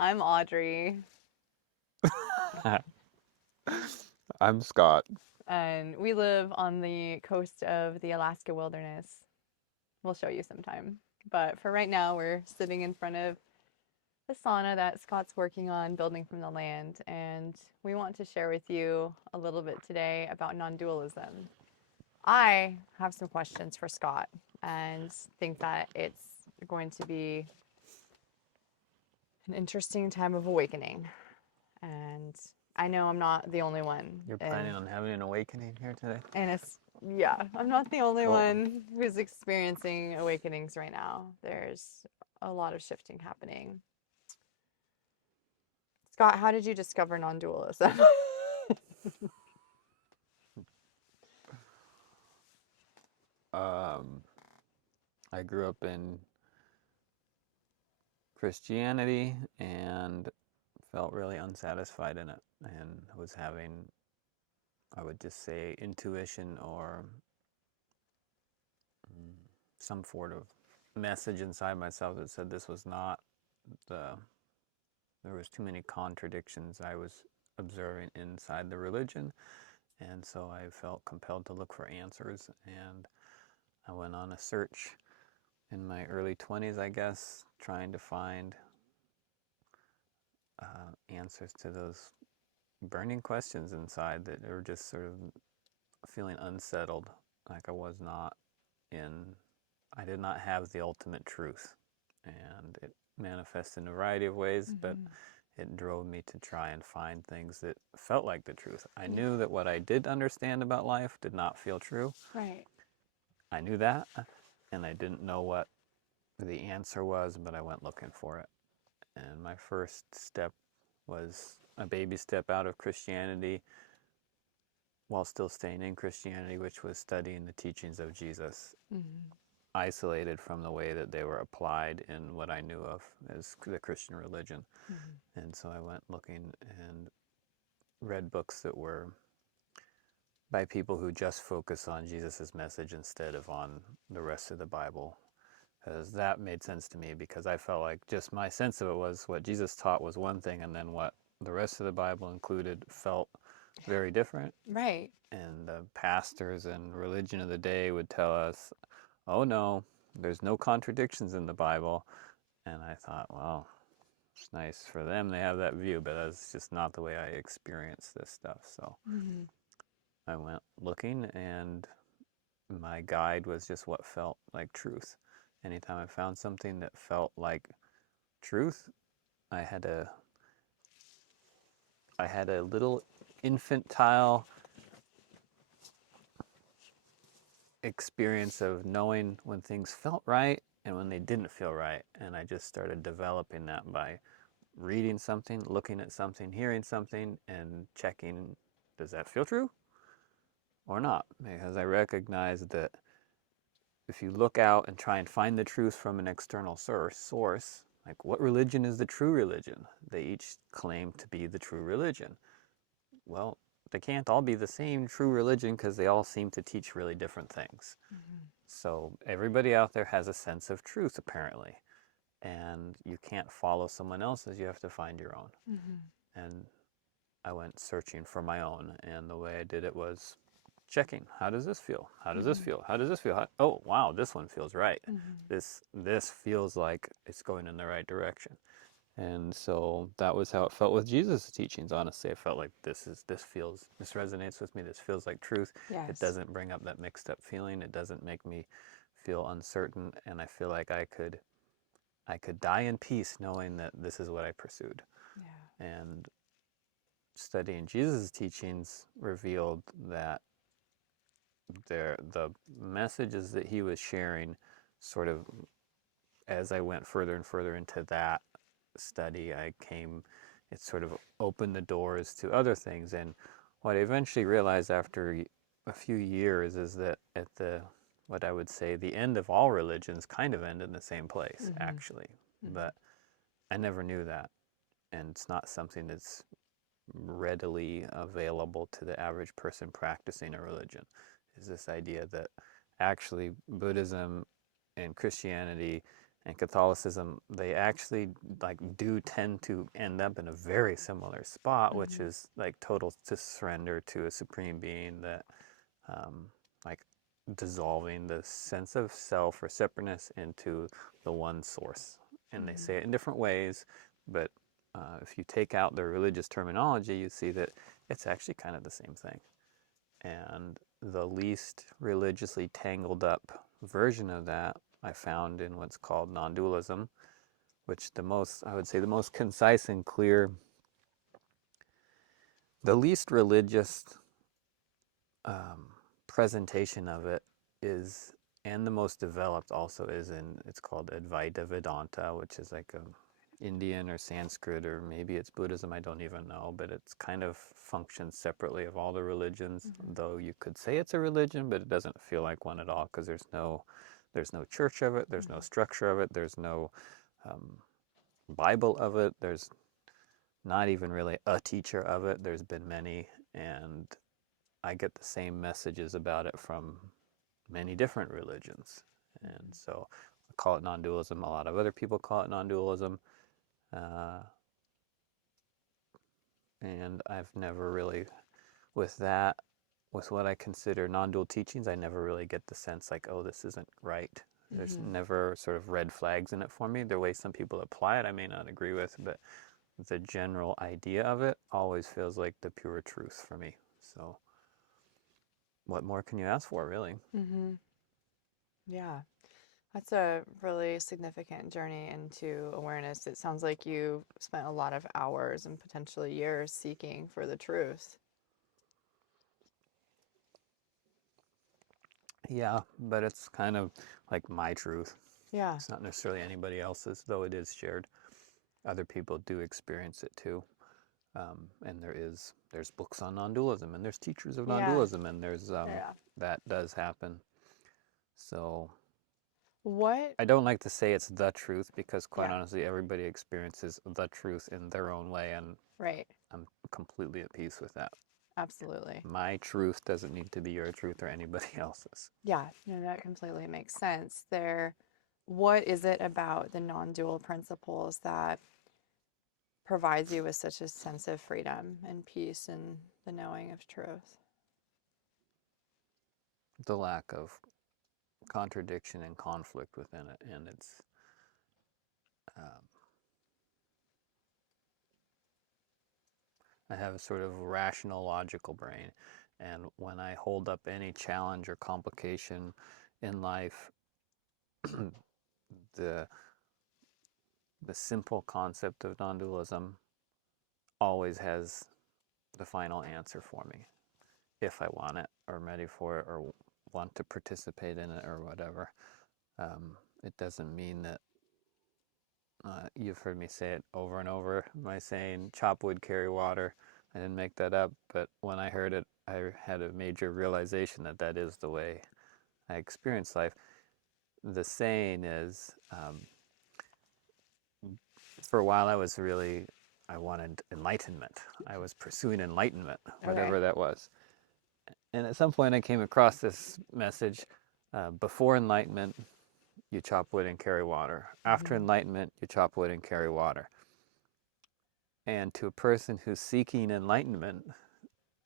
I'm Audrey, I'm Scott. and we live on the coast of the Alaska wilderness. We'll show you sometime. But for right now, we're sitting in front of the sauna that Scott's working on building from the land, and we want to share with you a little bit today about non dualism. I have some questions for Scott and think that it's going to be an interesting time of awakening. And I know I'm not the only one. You're And planning on having an awakening here today? And it's, yeah, I'm not the only Cool. one who's experiencing awakenings right now. There's a lot of shifting happening. Scott, how did you discover non dualism? Um, I grew up in Christianity and felt really unsatisfied in it and was having, I would just say, intuition or some sort of message inside myself that said this was not the, there was too many contradictions I was observing inside the religion. And so I felt compelled to look for answers, and I went on a search in my early 20s, I guess, trying to find answers to those burning questions inside that were just sort of feeling unsettled, like I was not in, I did not have the ultimate truth. And it manifests in a variety of ways, but Mm-hmm. it drove me to try and find things that felt like the truth. I Yeah, knew that what I did understand about life did not feel true. right. I knew that, and I didn't know what the answer was, but I went looking for it. And my first step was a baby step out of Christianity while still staying in Christianity, which was studying the teachings of Jesus, Mm-hmm. isolated from the way that they were applied in what I knew of as the Christian religion. Mm-hmm. And so I went looking and read books that were by people who just focus on Jesus' message instead of on the rest of the Bible, because that made sense to me, because I felt like just my sense of it was what Jesus taught was one thing, and then what the rest of the Bible included felt very different. Right. And the pastors and religion of the day would tell us, oh no, there's no contradictions in the Bible. And I thought, well, it's nice for them, they have that view, but that's just not the way I experience this stuff. So Mm-hmm. I went looking, and my guide was just what felt like truth. Anytime I found something that felt like truth, I had a I had a little infantile experience of knowing when things felt right and when they didn't feel right, and I just started developing that by reading something, looking at something, hearing something, and checking, does that feel true or not? Because I recognize that if you look out and try and find the truth from an external source, like what religion is the true religion? They each claim to be the true religion. Well, they can't all be the same true religion because they all seem to teach really different things. Mm-hmm. So everybody out there has a sense of truth, apparently. And you can't follow someone else's, you have to find your own. Mm-hmm. And I went searching for my own, and the way I did it was checking. How does this feel? How does this Mm-hmm. feel? How does this feel? Oh, wow, this one feels right. Mm-hmm. This feels like it's going in the right direction. And so that was how it felt with Jesus' teachings. Honestly, I felt like this resonates with me. This feels like truth. It Yes. doesn't bring up that mixed up feeling. It doesn't make me feel uncertain, and I feel like I could die in peace knowing that this is what I pursued. Yeah. And studying Jesus' teachings revealed that the messages that he was sharing, sort of as I went further and further into that study, it sort of opened the doors to other things. And what I eventually realized after a few years is that what I would say, the end of all religions kind of end in the same place, Mm-hmm. actually. Mm-hmm. But I never knew that. And it's not something that's readily available to the average person practicing a religion, is this idea that actually Buddhism and Christianity and Catholicism, they actually like do tend to end up in a very similar spot, which Mm-hmm. is like total to surrender to a supreme being that like dissolving the sense of self or separateness into the one source. And they Mm-hmm. say it in different ways, but if you take out the religious terminology, you see that it's actually kind of the same thing. And the least religiously tangled up version of that I found in what's called non-dualism, which I would say the most concise and clear, the least religious um, presentation of it is, and the most developed also is it's called Advaita Vedanta, which is like a Indian or Sanskrit, or maybe it's Buddhism, I don't even know, but it's kind of functions separately of all the religions, Mm-hmm. though you could say it's a religion, but it doesn't feel like one at all because there's no church of it, there's no Mm-hmm. structure of it, there's no um, Bible of it, there's not even really a teacher of it. There's been many, and I get the same messages about it from many different religions. And Mm-hmm. so I call it non dualism. A lot of other people call it non dualism. Uh, and I've never really, with that, with what I consider non dual teachings, I never really get the sense like, oh, this isn't right. There's Mm-hmm. never sort of red flags in it for me. The way some people apply it, I may not agree with, but the general idea of it always feels like the pure truth for me. So, what more can you ask for, really? Mm-hmm. Yeah. That's a really significant journey into awareness. It sounds like you spent a lot of hours and potentially years seeking for the truth. Yeah, but it's kind of like my truth. Yeah. It's not necessarily anybody else's, though it is shared. Other people do experience it too. And there's books on non-dualism, and there's teachers of Yeah. non-dualism, and there's Yeah. that does happen. So What? I don't like to say it's the truth because, quite Yeah. honestly, everybody experiences the truth in their own way, and Right. I'm completely at peace with that. Absolutely. My truth doesn't need to be your truth or anybody else's. Yeah. No, that completely makes sense. What is it about the non-dual principles that provides you with such a sense of freedom and peace and the knowing of truth? The lack of contradiction and conflict within it, and um, I have a sort of rational, logical brain, and when I hold up any challenge or complication in life, the the simple concept of non-dualism always has the final answer for me if I want it or I'm ready for it or want to participate in it or whatever. It doesn't mean that you've heard me say it over and over. My saying, chop wood, carry water. I didn't make that up, but when I heard it, I had a major realization that that is the way I experience life. The saying is, for a while I wanted enlightenment. I was pursuing enlightenment, Okay. whatever that was. And at some point I came across this message, before enlightenment, you chop wood and carry water. After Mm-hmm. enlightenment, you chop wood and carry water. And to a person who's seeking enlightenment,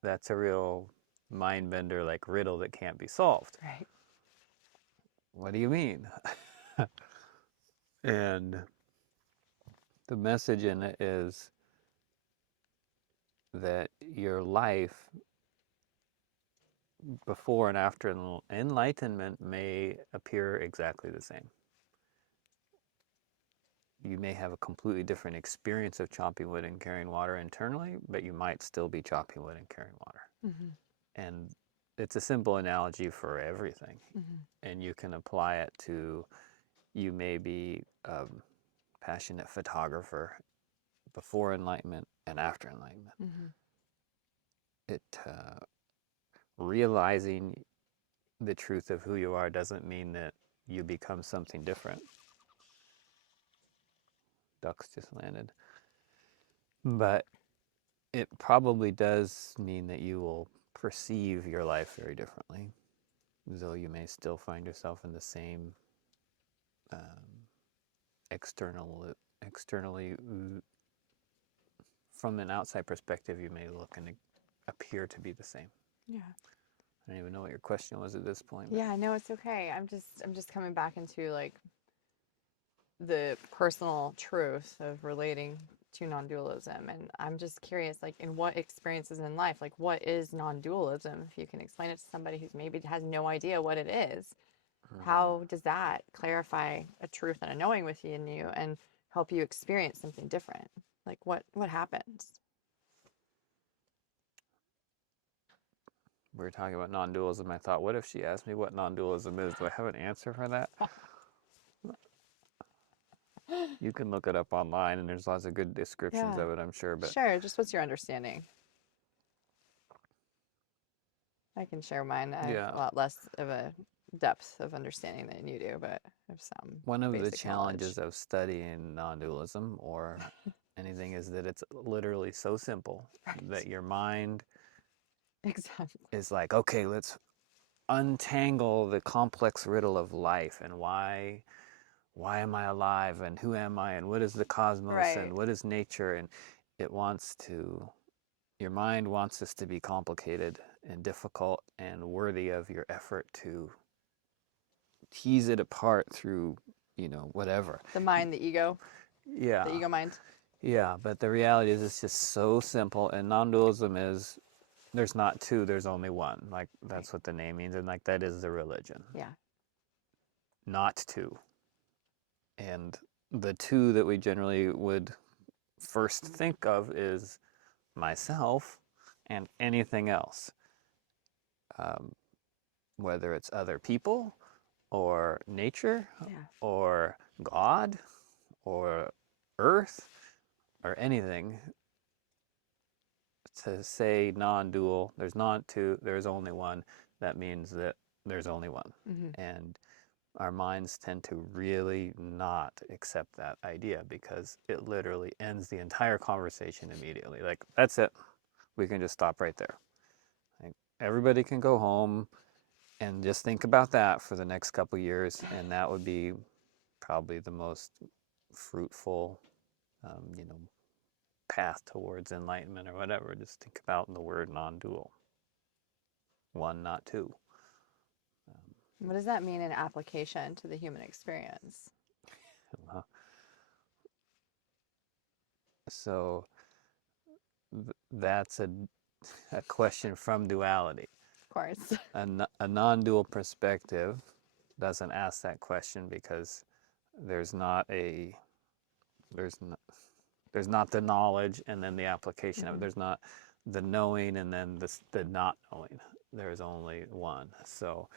that's a real mind bender, like riddle that can't be solved. Right. What do you mean? And the message in it is that your life before and after enlightenment may appear exactly the same. You may have a completely different experience of chopping wood and carrying water internally, but you might still be chopping wood and carrying water. Mm-hmm. And it's a simple analogy for everything. Mm-hmm. And you can apply it to, you may be a passionate photographer before enlightenment and after enlightenment. Mm-hmm. It realizing the truth of who you are doesn't mean that you become something different. Ducks just landed. But it probably does mean that you will perceive your life very differently, though you may still find yourself in the same um, externally, from an outside perspective, you may look and appear to be the same. Yeah. I don't even know what your question was at this point. But Yeah, no, it's okay. I'm just coming back into like the personal truth of relating to non-dualism, and I'm just curious, like, in what experiences in life, like, what is non-dualism? If you can explain it to somebody who's maybe has no idea what it is, mhm. how does that clarify a truth and a knowing within you and help you experience something different? Like, what happens? We were talking about non-dualism. I thought, what if she asked me what non-dualism is? Do I have an answer for that? You can look it up online, and there's lots of good descriptions Yeah, of it, I'm sure. But sure. Just what's your understanding? I can share mine. I have yeah, a lot less of a depth of understanding than you do, but I have some one of the basic knowledge. challenges of studying non-dualism or anything is that it's literally so simple Right. that your mind Exactly. is like, okay, let's untangle the complex riddle of life and why am I alive and who am I and what is the cosmos Right. and what is nature, and it wants to your mind wants this to be complicated and difficult and worthy of your effort to tease it apart through, whatever. The mind, the Yeah. ego mind. Yeah, but the reality is it's just so simple, and non-dualism is there's not two, there's only one. Like Right. that's what the name means, and like that is the religion. Yeah. Not two. And the two that we generally would first think of is myself and anything else, um, whether it's other people or nature Yeah. or God or earth or anything. To say non-dual, there's not two, there's only one, that means that there's only one. Hmm. And our minds tend to really not accept that idea because it literally ends the entire conversation immediately. Like, that's it. We can just stop right there. Like, everybody can go home and just think about that for the next couple years, and that would be probably the most fruitful, um, you know, path towards enlightenment or whatever. Just think about the word non-dual. One, not two. Um, What does that mean in application to the human experience? so that's a question from duality. Of course. A non-dual perspective doesn't ask that question because there's not a there's not, there's not the knowledge and then the application of it. Hmm. There's not the knowing and then the not knowing. There's only one. So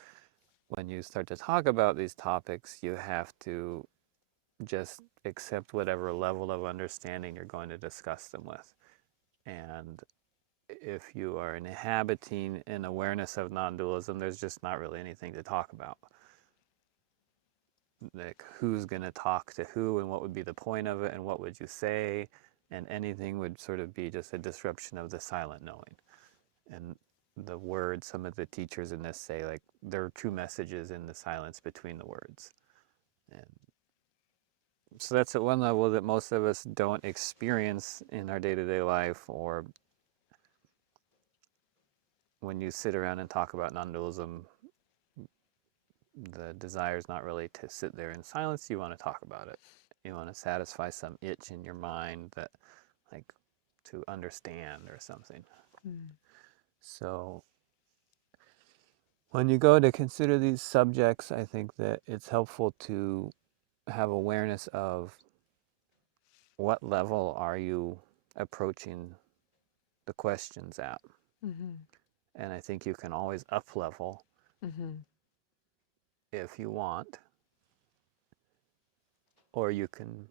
when you start to talk about these topics, you have to just accept whatever level of understanding you're going to discuss them with. And if you are inhabiting an awareness of non-dualism, there's just not really anything to talk about. Like, who's going to talk to who and what would be the point of it and what would you say, and anything would sort of be just a disruption of the silent knowing. And the words, some of the teachers in this say, like, there are true messages in the silence between the words. And so that's at one level that most of us don't experience in our day-to-day life, or when you sit around and talk about non-dualism, the desire is not really to sit there in silence. You want to talk about it. You want to satisfy some itch in your mind that, like, to understand or something. Mm. So when you go to consider these subjects, I think that it's helpful to have awareness of what level are you approaching the questions at. Hmm. And I think you can always up level Hmm. if you want, or you can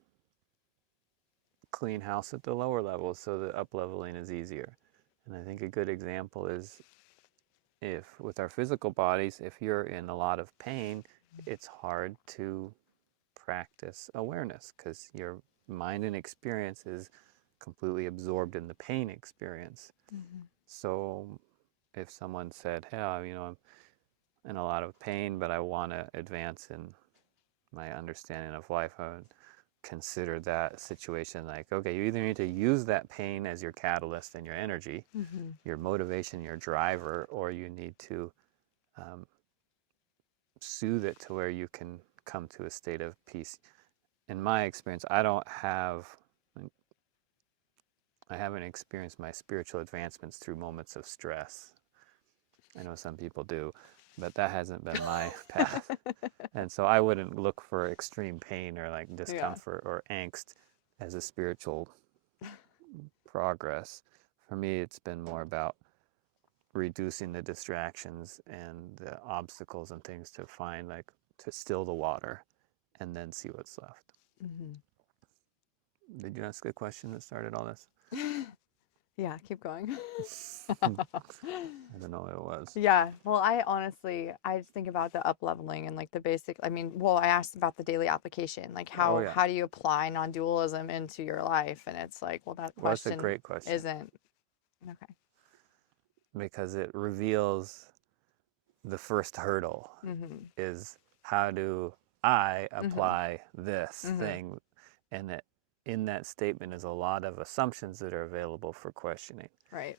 clean house at the lower levels so that up leveling is easier. And I think a good example is, if with our physical bodies, if you're in a lot of pain, it's hard to practice awareness because your mind and experience is completely absorbed in the pain experience. Hmm. So if someone said, hey, I'm in a lot of pain, but I want to advance in my understanding of life, consider that situation like, okay, you either need to use that pain as your catalyst and your energy, Mm-hmm. your motivation, your driver, or you need to um, soothe it to where you can come to a state of peace. In my experience, I haven't experienced my spiritual advancements through moments of stress. I know some people do, but that hasn't been my path. And so I wouldn't look for extreme pain or like Yeah. discomfort or angst as a spiritual progress. For me, it's been more about reducing the distractions and the obstacles and things to find, like, to still the water and then see what's left. Mm-hmm. Did you ask a question that started all this? Yeah, keep going. I don't know what it was. Yeah, well, I just think about the up leveling and like the basic. I mean, well, I asked about the daily application, like Oh, yeah. how do you apply non-dualism into your life? And it's like, well, that Well, that's a question great question isn't okay. because it reveals the first hurdle Mm-hmm. is how do I Mm-hmm. apply this Mm-hmm. thing? And that in that statement is a lot of assumptions that are available for questioning. Right.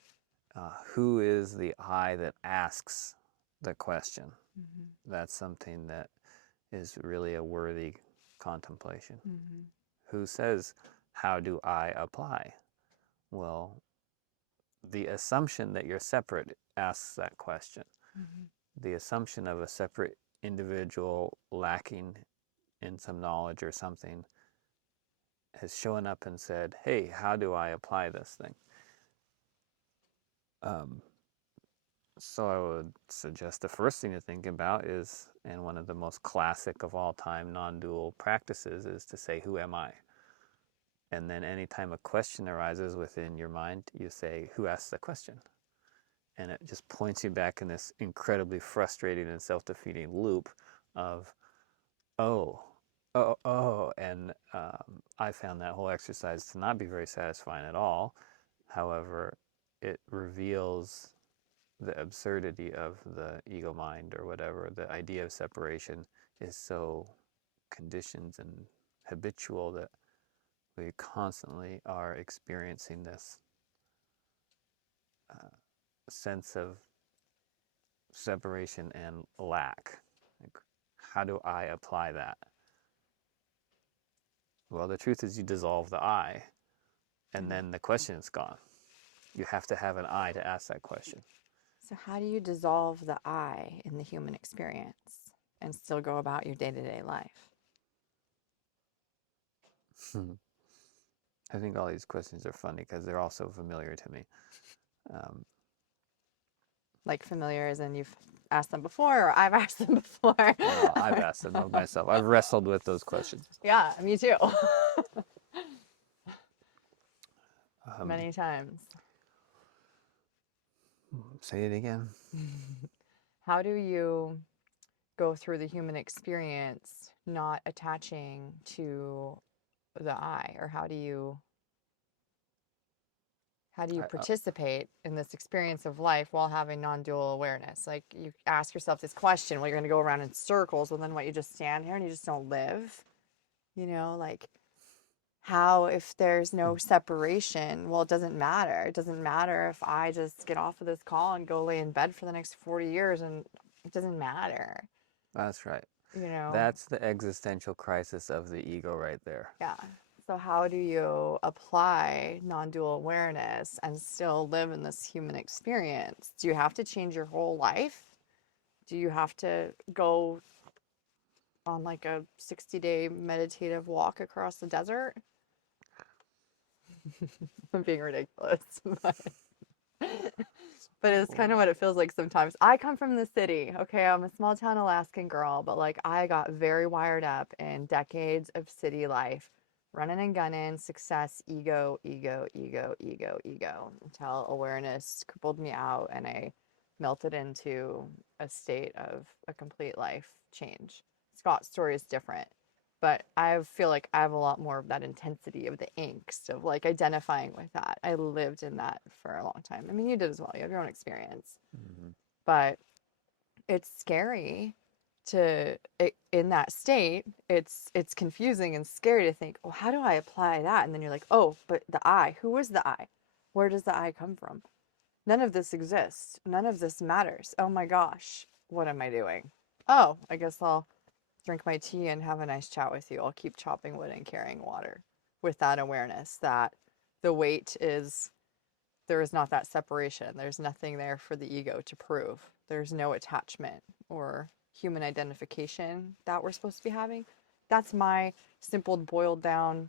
Who is the I that asks the question? Mm-hmm. That's something that is really a worthy contemplation. Mm-hmm. Who says, how do I apply? Well, the assumption that you're separate asks that question. Mm-hmm. The assumption of a separate individual lacking in some knowledge or something has shown up and said, hey, how do I apply this thing? Um, so I would suggest the first thing to think about is, and one of the most classic of all time non-dual practices is to say, who am I? And then anytime a question arises within your mind, you say, who asked the question? And it just points you back in this incredibly frustrating and self-defeating loop of, oh, oh. And I found that whole exercise to not be very satisfying at all. However, it reveals the absurdity of the ego mind or whatever. The idea of separation is so conditioned and habitual that we constantly are experiencing this uh, sense of separation and lack. Like, how do I apply that? Well, the truth is, you dissolve the I, and Mm. then the question is gone. You have to have an I to ask that question. So how do you dissolve the I in the human experience and still go about your day-to-day life? I think all these questions are funny because they're all so familiar to me. Um, Like familiar as in you've asked them before, or I've asked them before. well, I've asked them of myself. I've wrestled with those questions. Yeah, me too. Um, Many times. say it again. How do you go through the human experience not attaching to the I, or how do you I, participate in this experience of life while having non-dual awareness? Like you ask yourself this question, well, you're going to go around in circles, well, then what, you just stand here and you just don't live? Like how, if there's no separation, well, it doesn't matter. It doesn't matter if I just get off of this call and go lay in bed for the next 40 years, and it doesn't matter, that's right. you know? That's the existential crisis of the ego right there. Yeah. So how do you apply non-dual awareness and still live in this human experience? Do you have to change your whole life? Do you have to go on like a 60-day meditative walk across the desert? I'm being ridiculous, but it's kind of what it feels like sometimes. I come from the city, okay? I'm a small town Alaskan girl, but like I got very wired up in decades of city life, running and gunning, success, ego, ego, ego, ego, ego, until awareness crippled me out and I melted into a state of a complete life change. Scott's story is different, but I feel like I have a lot more of that intensity of the angst of like identifying with that. I lived in that for a long time. I mean, you did as well. You have your own experience, Mm-hmm. but it's scary in that state, it's confusing and scary to think, oh, how do I apply that? And then you're like, oh, but the I, who is the I? Where does the I come from? None of this exists. None of this matters. Oh my gosh, what am I doing? Oh, I guess I'll drink my tea and have a nice chat with you. I'll keep chopping wood and carrying water with that awareness that the weight is, there is not that separation. There's nothing there for the ego to prove. There's no attachment or human identification that we're supposed to be having. That's my simple, boiled down,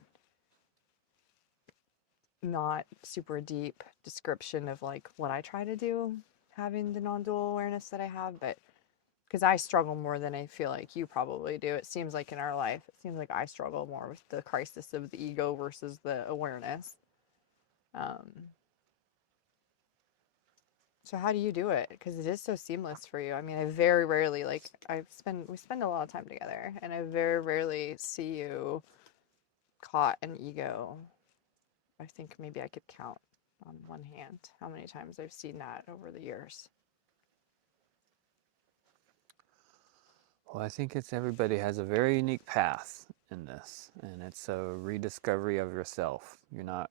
not super deep description of like what I try to do, having the non-dual awareness that I have, but because I struggle more than I feel like you probably do. It seems like in our life, it seems like I struggle more with the crisis of the ego versus the awareness. Um, so how do you do it? Because it is so seamless for you. I mean, I very rarely like we spend a lot of time together, and I very rarely see you caught in ego. I think maybe I could count on one hand how many times I've seen that over the years. Well, I think it's everybody has a very unique path in this, and it's a rediscovery of yourself. You're not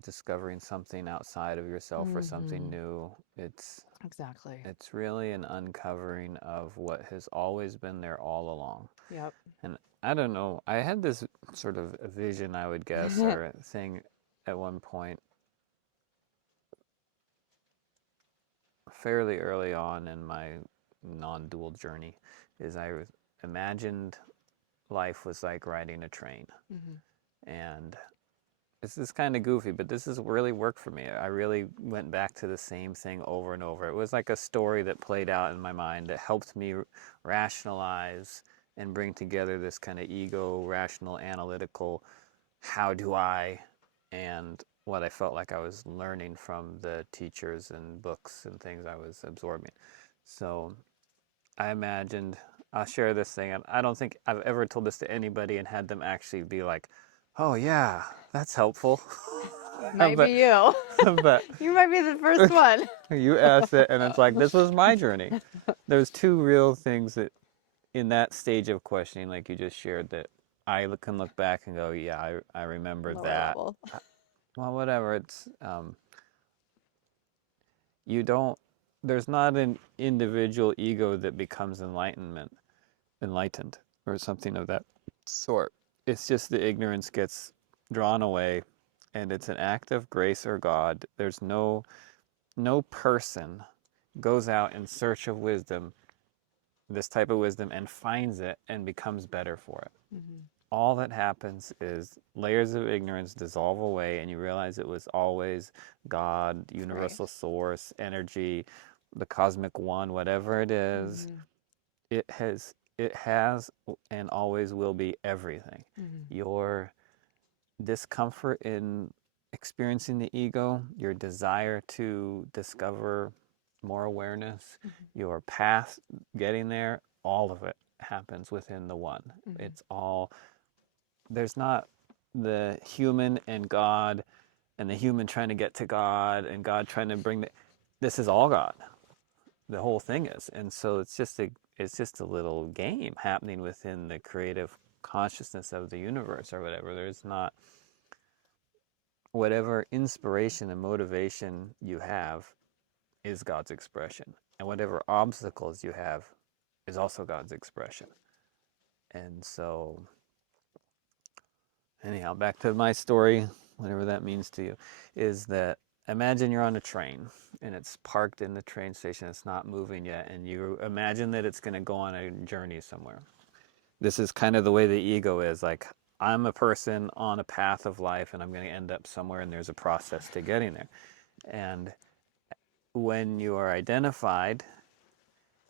discovering something outside of yourself or something Mm-hmm. new. It's Exactly. it's really an uncovering of what has always been there all along. Yep. And I don't know, I had this sort of a vision, I would guess, or thing at one point fairly early on in my non-dual journey is I imagined life was like riding a train. Mm-hmm. And this is kind of goofy, but this has really worked for me. I really went back to the same thing over and over. It was like a story that played out in my mind that helped me rationalize and bring together this kind of ego, rational, analytical, how do I, and what I felt like I was learning from the teachers and books and things I was absorbing. So I imagined, I'll share this thing. I don't think I've ever told this to anybody and had them actually be like, oh, yeah, that's helpful. Might but, be you. but You might be the first one. you asked it, and it's like, this was my journey. There's two real things that in that stage of questioning, like you just shared, that I can look back and go, yeah, I remember Lower that. level. Well, whatever. It's you don't. There's not an individual ego that becomes enlightened, or something of that sort. It's just the ignorance gets drawn away, and it's an act of grace or God. There's no person goes out in search of wisdom, this type of wisdom, and finds it and becomes better for it. Mm-hmm. All that happens is layers of ignorance dissolve away, and you realize it was always God, Right. universal source, energy, the cosmic one, whatever it is. Mm-hmm. It has and always will be everything. Mm-hmm. Your discomfort in experiencing the ego, your desire to discover more awareness, Mm-hmm. your path getting there, all of it happens within the one. Mm-hmm. It's all, there's not the human and God and the human trying to get to God and God trying to bring this is all God. The whole thing is. And so it's just a little game happening within the creative consciousness of the universe or whatever. There's not whatever inspiration and motivation you have is God's expression. And whatever obstacles you have is also God's expression. And so, anyhow, back to my story, whatever that means to you, is that imagine you're on a train and it's parked in the train station, it's not moving yet, and you imagine that it's going to go on a journey somewhere. This is kind of the way the ego is like, I'm a person on a path of life and I'm going to end up somewhere, and there's a process to getting there. And when you are identified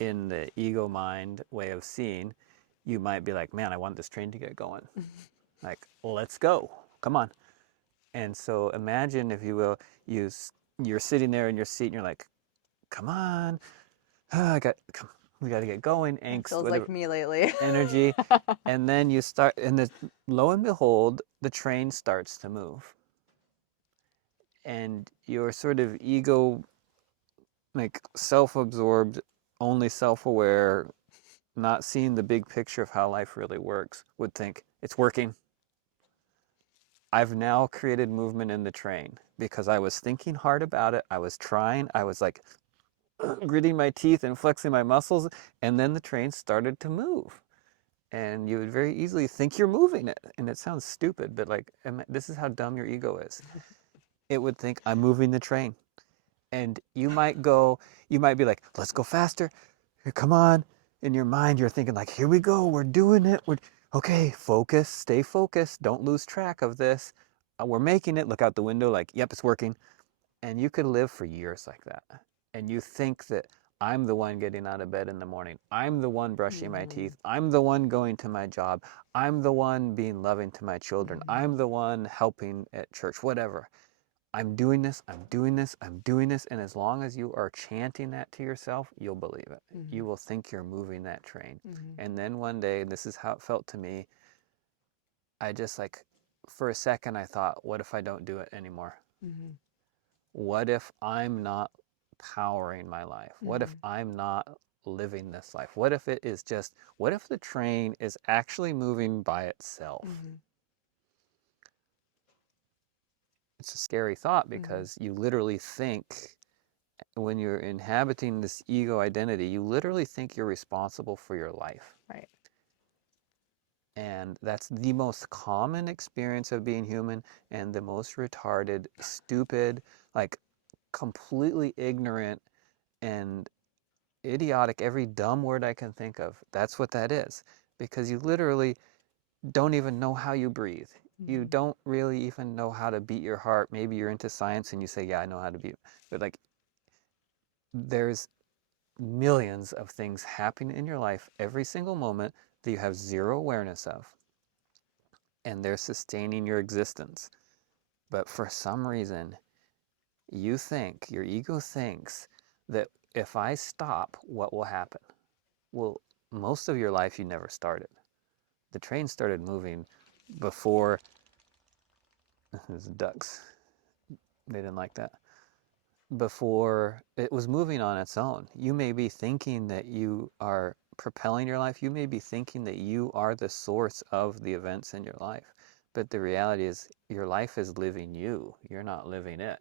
in the ego mind way of seeing, you might be like, man, I want this train to get going. Like, well, let's go. Come on. And so imagine, if you will, you're sitting there in your seat and you're like, come on. We got to get going. That Angst, feels like whatever, me lately. energy. And then you start, and lo and behold, the train starts to move. And your sort of ego, like self absorbed, only self aware not seeing the big picture of how life really works, would think, it's working. I've now created movement in the train because I was thinking hard about it. I was trying. I was like gritting my teeth and flexing my muscles. And then the train started to move. And you would very easily think you're moving it. And it sounds stupid, but like, this is how dumb your ego is. It would think, I'm moving the train. And you might be like, let's go faster. Here, come on. In your mind, you're thinking like, here we go. We're doing it. Okay, focus, stay focused. Don't lose track of this. We're making it. Look out the window like, yep, it's working. And you could live for years like that. And you think that I'm the one getting out of bed in the morning. I'm the one brushing my Mm-hmm. teeth. I'm the one going to my job. I'm the one being loving to my children. Mm-hmm. I'm the one helping at church, whatever. I'm doing this, I'm doing this, I'm doing this. And as long as you are chanting that to yourself, you'll believe it. Mm-hmm. You will think you're moving that train. Mm-hmm. And then one day, this is how it felt to me. I just like, for a second, I thought, what if I don't do it anymore? Mm-hmm. What if I'm not powering my life? What if Mm-hmm. I'm not living this life? What if it is just, what if the train is actually moving by itself? Mm-hmm. It's a scary thought Mm-hmm. because you literally think, when you're inhabiting this ego identity, you literally think you're responsible for your life. Right. And that's the most common experience of being human and the most retarded, stupid, like completely ignorant and idiotic, every dumb word I can think of. That's what that is. Because you literally don't even know how you breathe. You Mm-hmm. don't really even know how to beat your heart. Maybe you're into science and you say, yeah, I know how to beat. But like, there's millions of things happening in your life every single moment that you have zero awareness of, and they're sustaining your existence. But for some reason, you think, your ego thinks, that if I stop, what will happen? Well, most of your life you never started. The train started moving before. There's ducks. They didn't like that. Before it was moving on its own. You may be thinking that you are propelling your life. You may be thinking that you are the source of the events in your life. But the reality is, your life is living you. You're not living it.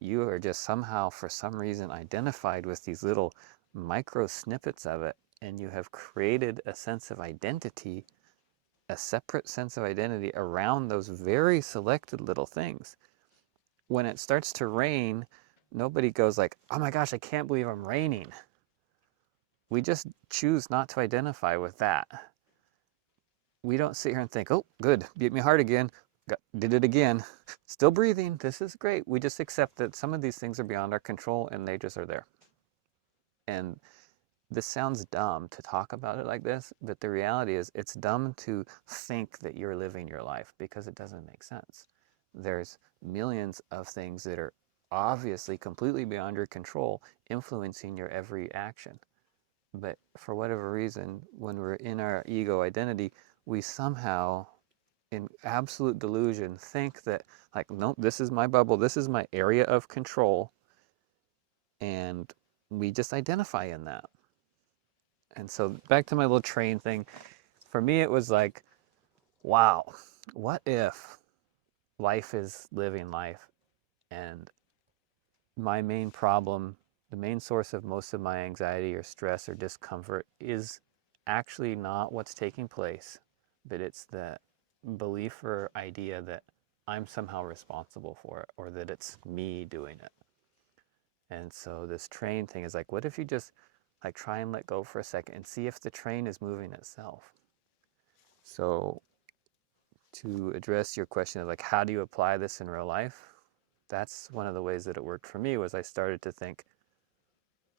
You are just somehow, for some reason, identified with these little micro snippets of it. And you have created a sense of identity, a separate sense of identity around those very selected little things. When it starts to rain, nobody goes like, oh my gosh, I can't believe I'm raining. We just choose not to identify with that. We don't sit here and think, oh, good, beat me hard again, did it again, still breathing, this is great. We just accept that some of these things are beyond our control and they just are there. And this sounds dumb to talk about it like this, but the reality is it's dumb to think that you're living your life because it doesn't make sense. There's millions of things that are obviously completely beyond your control influencing your every action. But for whatever reason, when we're in our ego identity, we somehow, in absolute delusion, think that, like, nope, this is my bubble, this is my area of control, and we just identify in that. And so back to my little train thing, for me it was like, wow, what if life is living life and my main problem, the main source of most of my anxiety or stress or discomfort is actually not what's taking place, but it's the belief or idea that I'm somehow responsible for it or that it's me doing it. And so this train thing is like, what if you just like try and let go for a second and see if the train is moving itself? So to address your question of like, how do you apply this in real life? That's one of the ways that it worked for me was I started to think,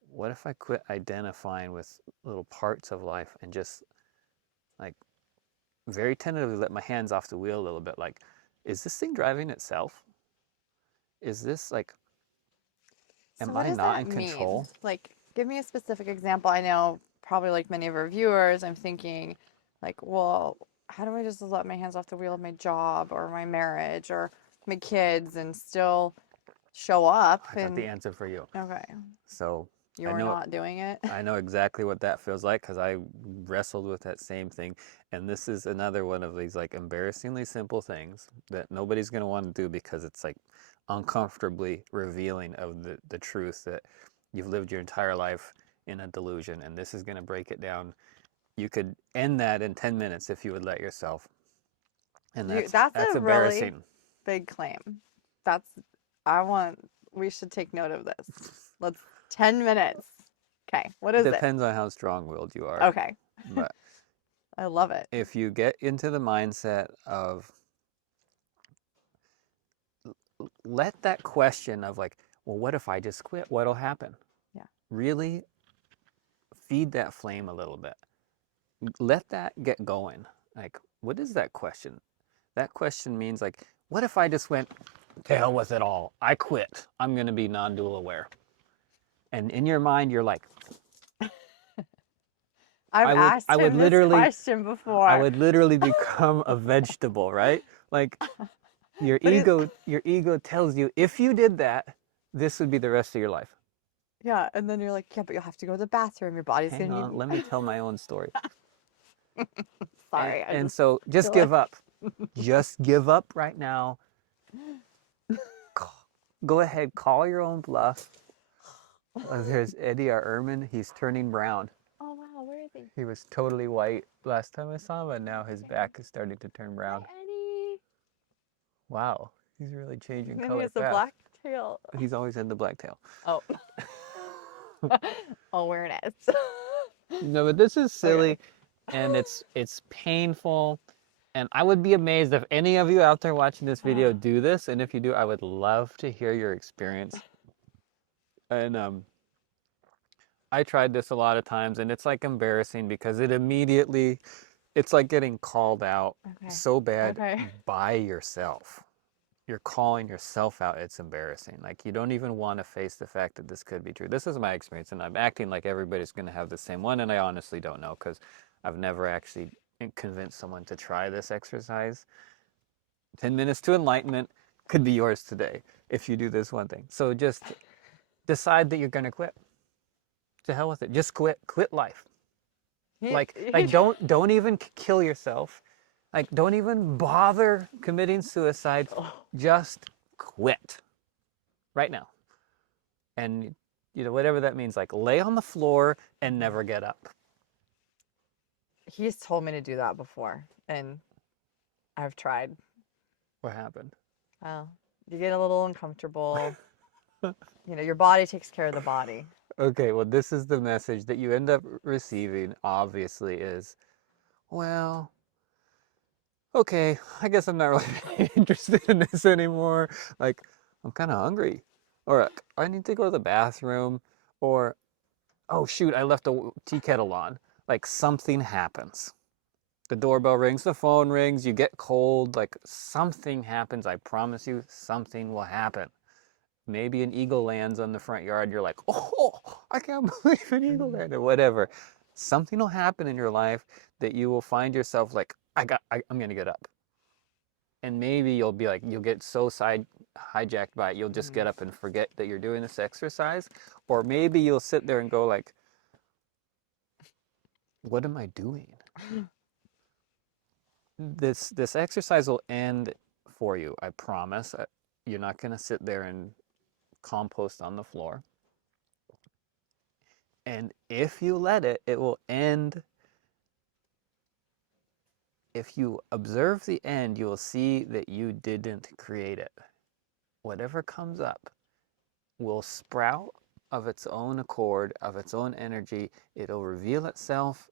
what if I quit identifying with little parts of life and just like very tentatively let my hands off the wheel a little bit? Like, is this thing driving itself? Is this like, So am what I does not that in mean? control? Like, give me a specific example. I know probably like many of our viewers, I'm thinking like, well, how do I just let my hands off the wheel of my job or my marriage or my kids and still show up I got the and answer for you. okay. So you're not doing it. I know exactly what that feels like because I wrestled with that same thing. And this is another one of these like embarrassingly simple things that nobody's going to want to do because it's like uncomfortably revealing of the truth that you've lived your entire life in a delusion. And this is going to break it down. You could end that in 10 minutes if you would let yourself. And That's that's a really embarrassing. big claim. That's, I want, we should take note of this. Let's, 10 minutes. Okay, what is it? Depends on how strong-willed you are. Okay. But I love it. if you get into the mindset of let that question of like, well, what if I just quit? What'll happen? Yeah. Really feed that flame a little bit. Let that get going. Like, what is that question? That question means like, what if I just went, to hell with it all. I quit. I'm going to be non-dual aware. And in your mind, you're like, I've asked I would him this literally, question before. I would literally become a vegetable, right? Like your ego tells you if you did that, this would be the rest of your life. Yeah, and then you're like, yeah, but you'll have to go to the bathroom. Your body's Hang gonna on, need. let me tell my own story. Sorry, And so just give up. Just give up right now. Go ahead, call your own bluff. There's Eddie, our ermine. He's turning brown. Oh wow, where is he? He was totally white last time I saw him, and now his back is starting to turn brown. Hi, Eddie. Wow, he's really changing And color he has the fast. black tail. He's always in the black tail. Oh. Awareness. No, but this is silly, and it's painful. And I would be amazed if any of you out there watching this video do this. And if you do, I would love to hear your experience. And I tried this a lot of times, and it's like embarrassing because it's like getting called out so bad by yourself. You're calling yourself out. It's embarrassing. Like you don't even want to face the fact that this could be true. This is my experience, and I'm acting like everybody's going to have the same one, and I honestly don't know because I've never actually convinced someone to try this exercise. 10 minutes to enlightenment could be yours today if you do this one thing. So just decide that you're going to quit. To hell with it. Just quit. Quit life. Like don't even kill yourself. Like don't even bother committing suicide. Just quit. Right now. And whatever that means, like lay on the floor and never get up. He's told me to do that before, and I've tried. What happened? Well, you get a little uncomfortable. Your body takes care of the body. Okay, well, this is the message that you end up receiving, obviously, is, well, okay, I guess I'm not really interested in this anymore. Like, I'm kind of hungry. Or I need to go to the bathroom. Or, oh, shoot, I left the tea kettle on. Like, something happens. The doorbell rings, the phone rings, you get cold. Like, something happens. I promise you, something will happen. Maybe an eagle lands on the front yard. You're like, oh, I can't believe an eagle landed, or whatever. Something will happen in your life that you will find yourself like, I'm going to get up. And maybe you'll be like, you'll get so hijacked by it, you'll just get up and forget that you're doing this exercise. Or maybe you'll sit there and go like, what am I doing? This exercise will end for you, I promise. You're not going to sit there and compost on the floor. And if you let it, it will end. If you observe the end, you will see that you didn't create it. Whatever comes up will sprout of its own accord, of its own energy. It'll reveal itself.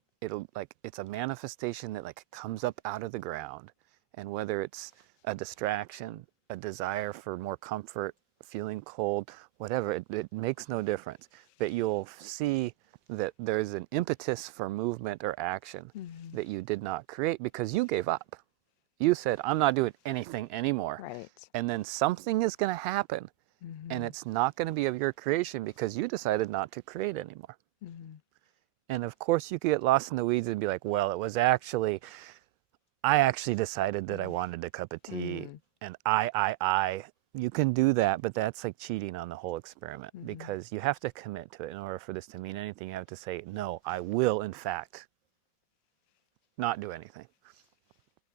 It's a manifestation that like comes up out of the ground. And whether it's a distraction, a desire for more comfort, feeling cold, whatever, it makes no difference. But you'll see that there's an impetus for movement or action that you did not create because you gave up. You said, I'm not doing anything anymore. Right. And then something is going to happen, and it's not going to be of your creation because you decided not to create anymore. And of course, you could get lost in the weeds and be like, well, I actually decided that I wanted a cup of tea, and I, you can do that, but that's like cheating on the whole experiment Hmm. because you have to commit to it. In order for this to mean anything, you have to say, no, I will, in fact, not do anything.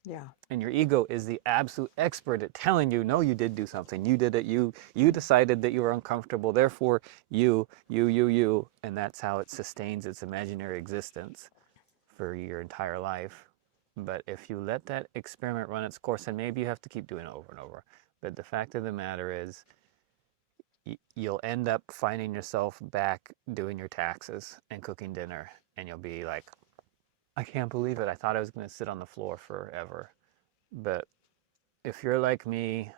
Yeah. And your ego is the absolute expert at telling you, no, you did do something. You did it. You decided that you were uncomfortable. Therefore, you. And that's how it sustains its imaginary existence for your entire life. But if you let that experiment run its course, and maybe you have to keep doing it over and over, but the fact of the matter is, you'll end up finding yourself back doing your taxes and cooking dinner, and you'll be like, I can't believe it. I thought I was going to sit on the floor forever. But if you're like me,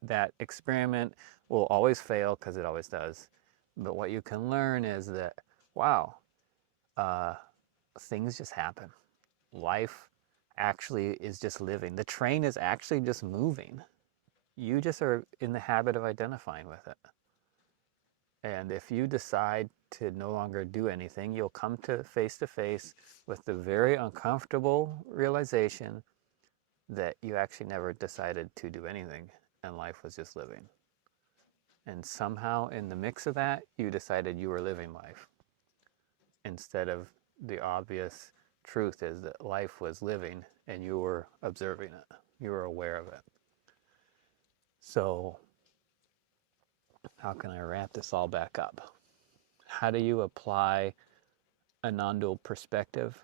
that experiment will always fail because it always does. But what you can learn is that, wow, uh, things just happen. Life actually is just living. The train is actually just moving. You just are in the habit of identifying with it. And if you decide to no longer do anything, you'll come to face with the very uncomfortable realization that you actually never decided to do anything and life was just living. And somehow in the mix of that, you decided you were living life instead of the obvious truth is that life was living and you were observing it. You were aware of it. So, how can I wrap this all back up? How do you apply a non-dual perspective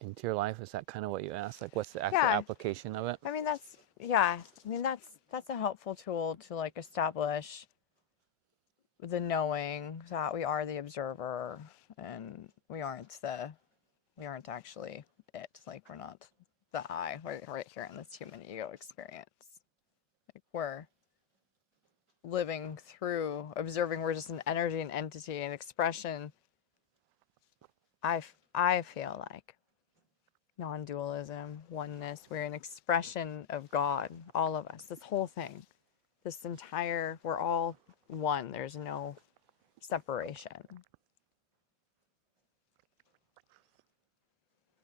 into your life? Is that kind of what you asked? Like, what's the actual Yeah. application of it? I mean, that's, yeah. I mean, that's a helpful tool to like establish the knowing that we are the observer and we aren't actually it. Like we're not the I. We're right here in this human ego experience. Like we're living through observing. We're just an energy, an entity, an expression. I feel like non-dualism, oneness. We're an expression of God. All of us. This whole thing. This entire. We're all one. There's no separation.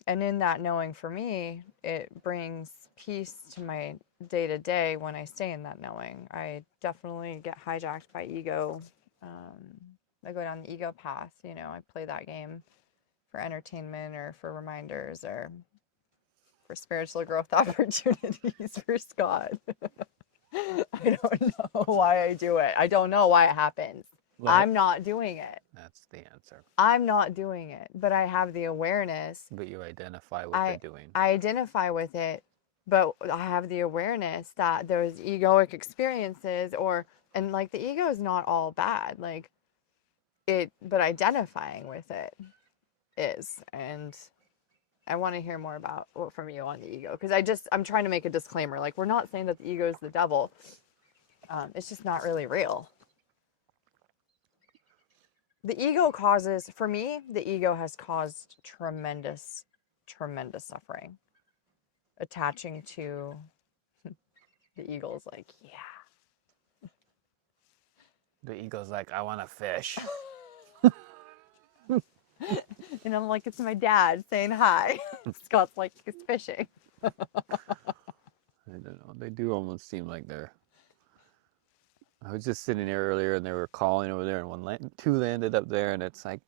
And in that knowing for me, it brings peace to my day to day when I stay in that knowing. I definitely get hijacked by ego. I go down the ego path, I play that game for entertainment or for reminders or for spiritual growth opportunities for Scott. I don't know why I do it. I don't know why it happens. Let I'm not doing it. That's the answer. I'm not doing it, but I have the awareness. But you identify with the I doing. I identify with it, but I have the awareness that those egoic experiences and like the ego is not all bad, like but identifying with it is. And I want to hear more about from you on the ego because I'm trying to make a disclaimer. Like we're not saying that the ego is the devil. It's just not really real. The ego causes, for me, the ego has caused tremendous, tremendous suffering. Attaching to the eagle's like, The ego's like, I want to fish. yeah. And I'm like, it's my dad saying hi. Scott's like, he's fishing. I don't know. They do almost seem like they're. I was just sitting there earlier and they were calling over there, and two landed up there, and it's like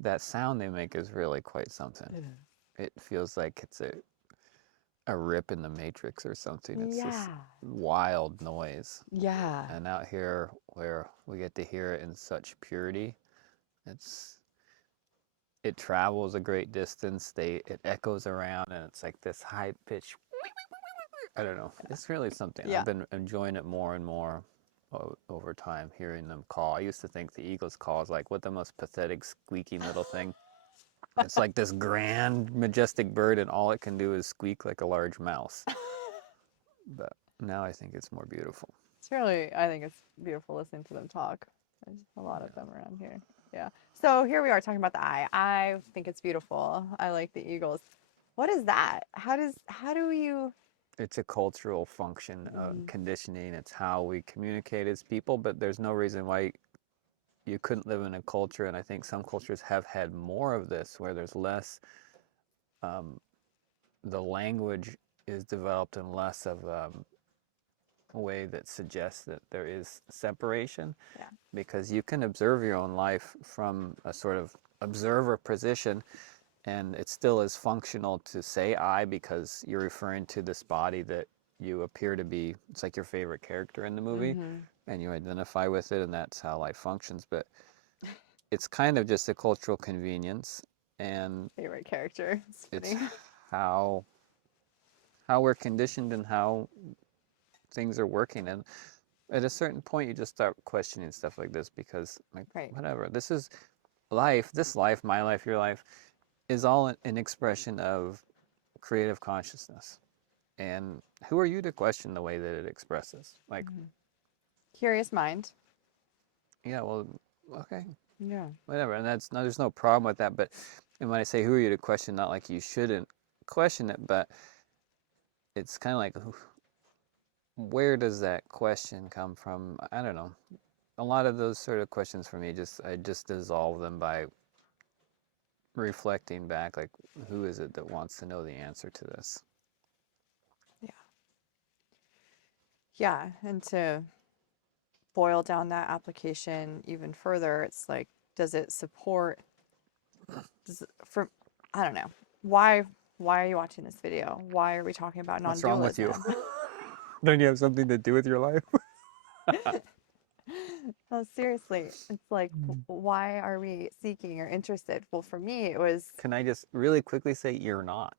that sound they make is really quite something. It feels like it's a rip in the matrix or something. It's this Yeah. wild noise. Yeah. And out here where we get to hear it in such purity, it's it travels a great distance. It echoes around, and it's like this high pitch. I don't know. It's really something. Yeah. I've been enjoying it more and more over time, hearing them call. I used to think the eagle's call is like what the most pathetic, squeaking little thing. It's like this grand, majestic bird, and all it can do is squeak like a large mouse. But now I think it's more beautiful. I think it's beautiful listening to them talk. There's a lot of them around here. Yeah. So here we are talking about the eye. I think it's beautiful. I like the eagles. What is that? How do you? It's a cultural function of conditioning. It's how we communicate as people, but there's no reason why you couldn't live in a culture, and I think some cultures have had more of this, where there's less, um, the language is developed and less of way that suggests that there is separation, Yeah. because you can observe your own life from a sort of observer position, and it still is functional to say I, because you're referring to this body that you appear to be. It's like your favorite character in the movie, Mm-hmm. and you identify with it, and that's how life functions. But it's kind of just a cultural convenience, and Favorite character. It's it's funny. how how we're conditioned and how things are working. And at a certain point, you just start questioning stuff like this, because like, Right. whatever, this is life. This life, my life, your life, is all an expression of creative consciousness. And who are you to question the way that it expresses? Like, Mm-hmm. Curious mind. yeah, well, okay, Yeah. whatever. And that's no, there's no problem with that. But, and when I say who are you to question, not like you shouldn't question it, but it's kind of like, where does that question come from? I don't know. A lot of those sort of questions for me, just I just dissolve them by reflecting back, like, who is it that wants to know the answer to this? Yeah. Yeah. And to boil down that application even further, it's like, does it support, for, I don't know, why are you watching this video? Why are we talking about What's wrong with you? non-dualism? Don't you have something to do with your life? Oh, seriously, it's like, why are we seeking or interested? Well, for me, it was, Can I just really quickly say, you're not?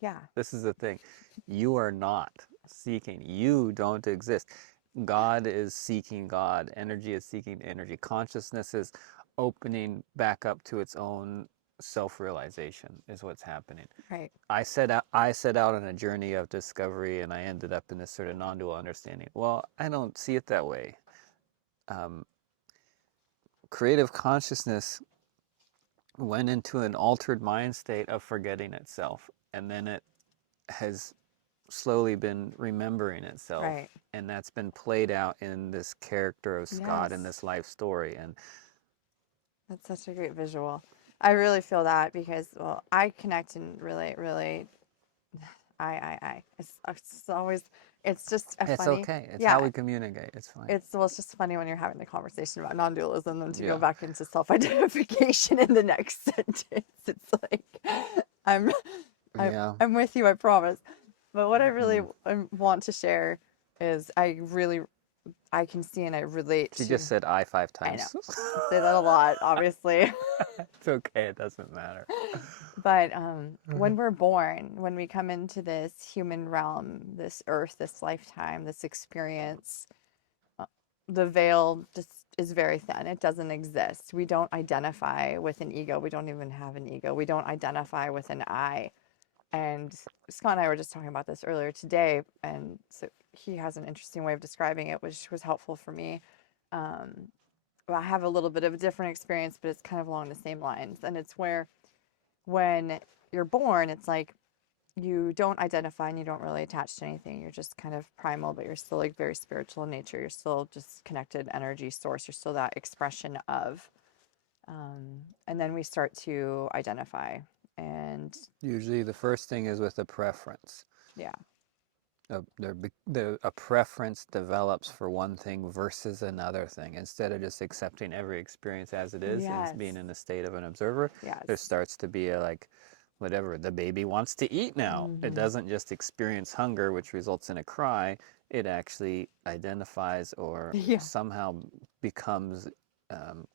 yeah, This is the thing. You are not seeking. You don't exist. God is seeking God. Energy is seeking energy. Consciousness is opening back up to its own self-realization, is what's happening. right, I set out on a journey of discovery, and I ended up in this sort of non-dual understanding. Well, I don't see it that way. Um, Creative consciousness went into an altered mind state of forgetting itself, and then it has slowly been remembering itself, right. and that's been played out in this character of Scott in Yes, this life story. And that's such a great visual. I really feel that because, well, I connect and really, it's always, it's just a it's funny, okay, it's how yeah, we communicate, it's fine. well, it's just funny when you're having the conversation about non-dualism and to go Yeah. back into self-identification in the next sentence. It's like, I'm, Yeah. I'm with you, I promise. But what I really Mm. want to share is I can see and I relate She to, just said I five I know, times. I say that a lot, obviously. It's okay, it doesn't matter. But when we're born, when we come into this human realm, this earth, this lifetime, this experience, uh, the veil just is very thin. It doesn't exist. We don't identify with an ego. We don't even have an ego. We don't identify with an I. And Scott and I were just talking about this earlier today. And so he has an interesting way of describing it, which was helpful for me. Um, I have a little bit of a different experience, but it's kind of along the same lines. And it's where when you're born, it's like you don't identify and you don't really attach to anything. You're just kind of primal, but you're still like very spiritual in nature. You're still just connected energy source. You're still that expression of. And then we start to identify. And Usually the first thing is with a preference. yeah, A preference develops for one thing versus another thing. Instead of just accepting every experience as it is and yes, being in the state of an observer, there yes. starts to be a, like, whatever, the baby wants to eat now. It Hmm. doesn't just experience hunger, which results in a cry. It actually identifies or Yeah. somehow becomes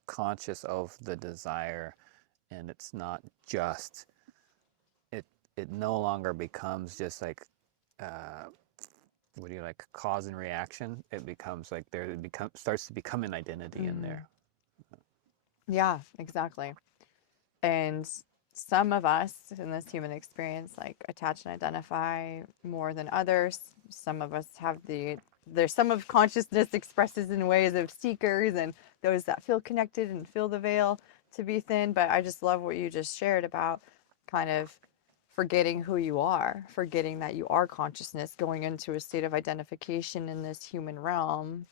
conscious of the desire, and it's not just it. It no longer becomes just like uh, what do you like, cause and reaction. It becomes like there, it become starts to become an identity in Hmm. there. Yeah, exactly. And some of us in this human experience like attach and identify more than others. Some of us have there's some of consciousness expresses in ways of seekers and those that feel connected and feel the veil to be thin. But I just love what you just shared about kind of forgetting who you are, forgetting that you are consciousness, going into a state of identification in this human realm,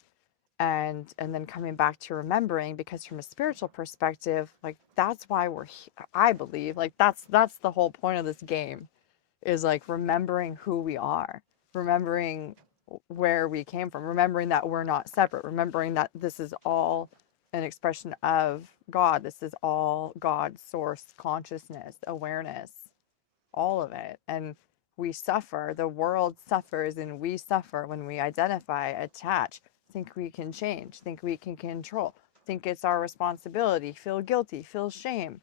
and then coming back to remembering, because from a spiritual perspective, like that's why I believe like that's the whole point of this game, is like remembering who we are, remembering where we came from, remembering that we're not separate, remembering that this is all an expression of God. This is all God, source, consciousness, awareness, all of it. And we suffer, the world suffers, and we suffer when we identify, attach, think we can change, think we can control, think it's our responsibility, feel guilty, feel shame,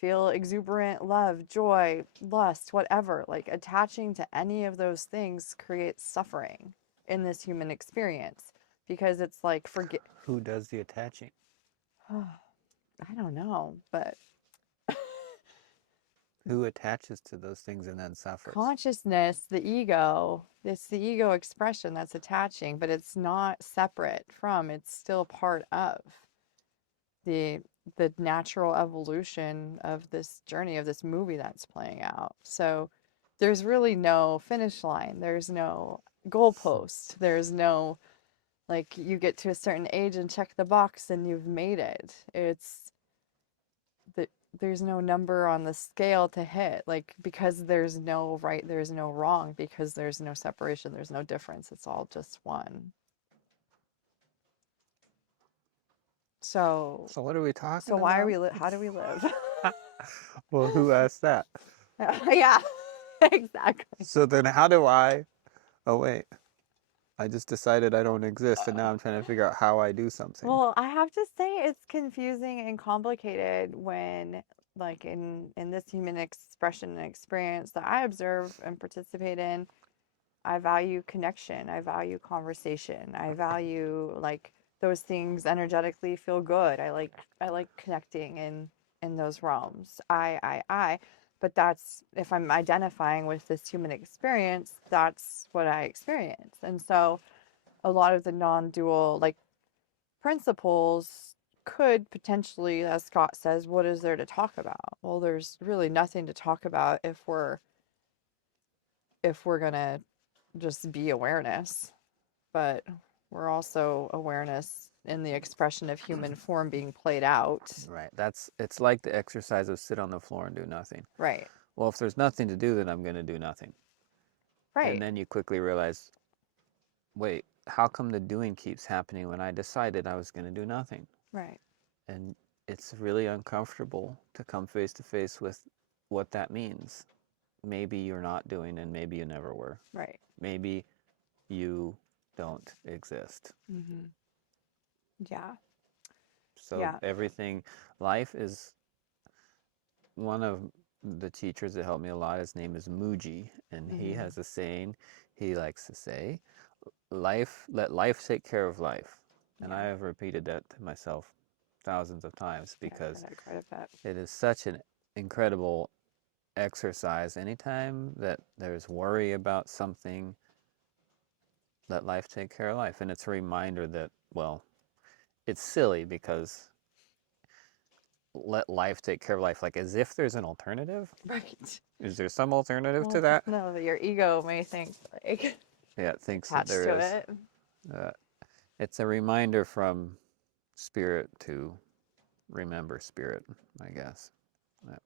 feel exuberant love, joy, lust, whatever. Like attaching to any of those things creates suffering in this human experience because it's like forget. Who does the attaching? I don't know, but Who attaches to those things and then suffers? consciousness, the ego, it's the ego expression that's attaching, but it's not separate from, it's still part of the the natural evolution of this journey of this movie that's playing out. So there's really no finish line. There's no goalpost. There's no like you get to a certain age and check the box and you've made it. It's the there's no number on the scale to hit. Like because there's no right, there's no wrong, because there's no separation, there's no difference. It's all just one. So So what are we so talking why are about? we how do we live? Well, who asked that? Yeah, exactly. So then how do I? Oh wait, I just decided I don't exist, and now I'm trying to figure out how I do something. Well, I have to say it's confusing and complicated when, like, in this human expression and experience that I observe and participate in, I value connection, I value conversation, I value like those things energetically feel good. I like connecting in those realms. But that's if I'm identifying with this human experience, that's what I experience. And so a lot of the non-dual like principles could potentially, as Scott says, what is there to talk about? Well, there's really nothing to talk about if we're gonna just be awareness, but we're also awareness in the expression of human form being played out. Right. It's like the exercise of sit on the floor and do nothing. Right. Well, if there's nothing to do, then I'm going to do nothing. And Right. then you quickly realize, wait, how come the doing keeps happening when I decided I was going to do nothing? Right. And it's really uncomfortable to come face to face with what that means. Maybe you're not doing, and maybe you never were. Right. Maybe you don't exist. Mm-hmm. Yeah. So Yeah. everything, life is one of the teachers that helped me a lot. His name is Muji, and he Mm-hmm. has a saying he likes to say, "Life, let life take care of life." And I Yeah. have repeated that to myself thousands of times Yeah, I've heard because that quite a bit. it is such an incredible exercise. Anytime that there's worry about something, let life take care of life. And it's a reminder that, well, it's silly because let life take care of life, like as if there's an alternative. Right. Is there some alternative to Well, that? no, your ego may think like Yeah, it thinks that attached there to is. it. Uh, it's a reminder from spirit to remember spirit, I guess. Yeah.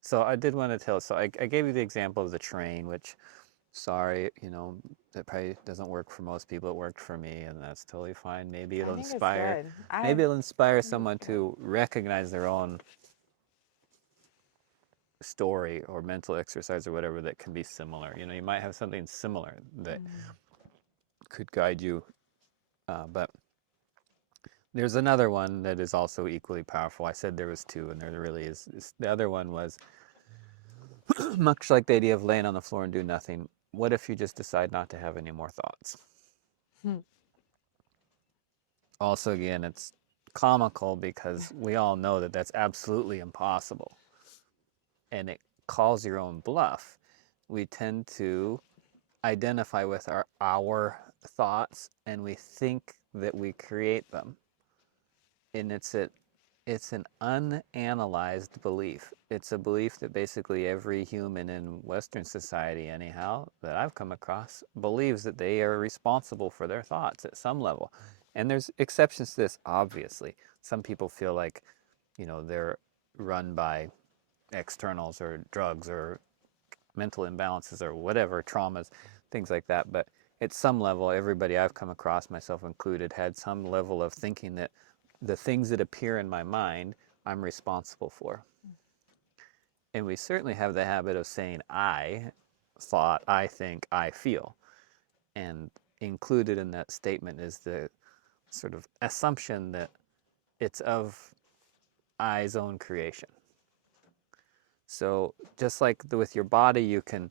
So I did want to tell, so I gave you the example of the train, which, sorry, that probably doesn't work for most people. It worked for me, and that's totally fine. I think it's good. Maybe it'll inspire I think it's someone good. to recognize their own story or mental exercise or whatever that can be similar. You might have something similar that Mm. could guide you. But there's another one that is also equally powerful. I said there was two, and there really is. The other one was much like the idea of laying on the floor and do nothing. What if you just decide not to have any more thoughts? Hmm. Also, again, it's comical because we all know that that's absolutely impossible, and it calls your own bluff. We tend to identify with our thoughts, and we think that we create them. And it's an unanalyzed belief. It's a belief that basically every human in Western society, anyhow, that I've come across, believes that they are responsible for their thoughts at some level. And there's exceptions to this, obviously. Some people feel like, they're run by externals or drugs or mental imbalances or whatever, traumas, things like that. But at some level, everybody I've come across, myself included, had some level of thinking that the things that appear in my mind, I'm responsible for. And we certainly have the habit of saying I thought, I think, I feel. And included in that statement is the sort of assumption that it's of I's own creation. So just like with your body, you can,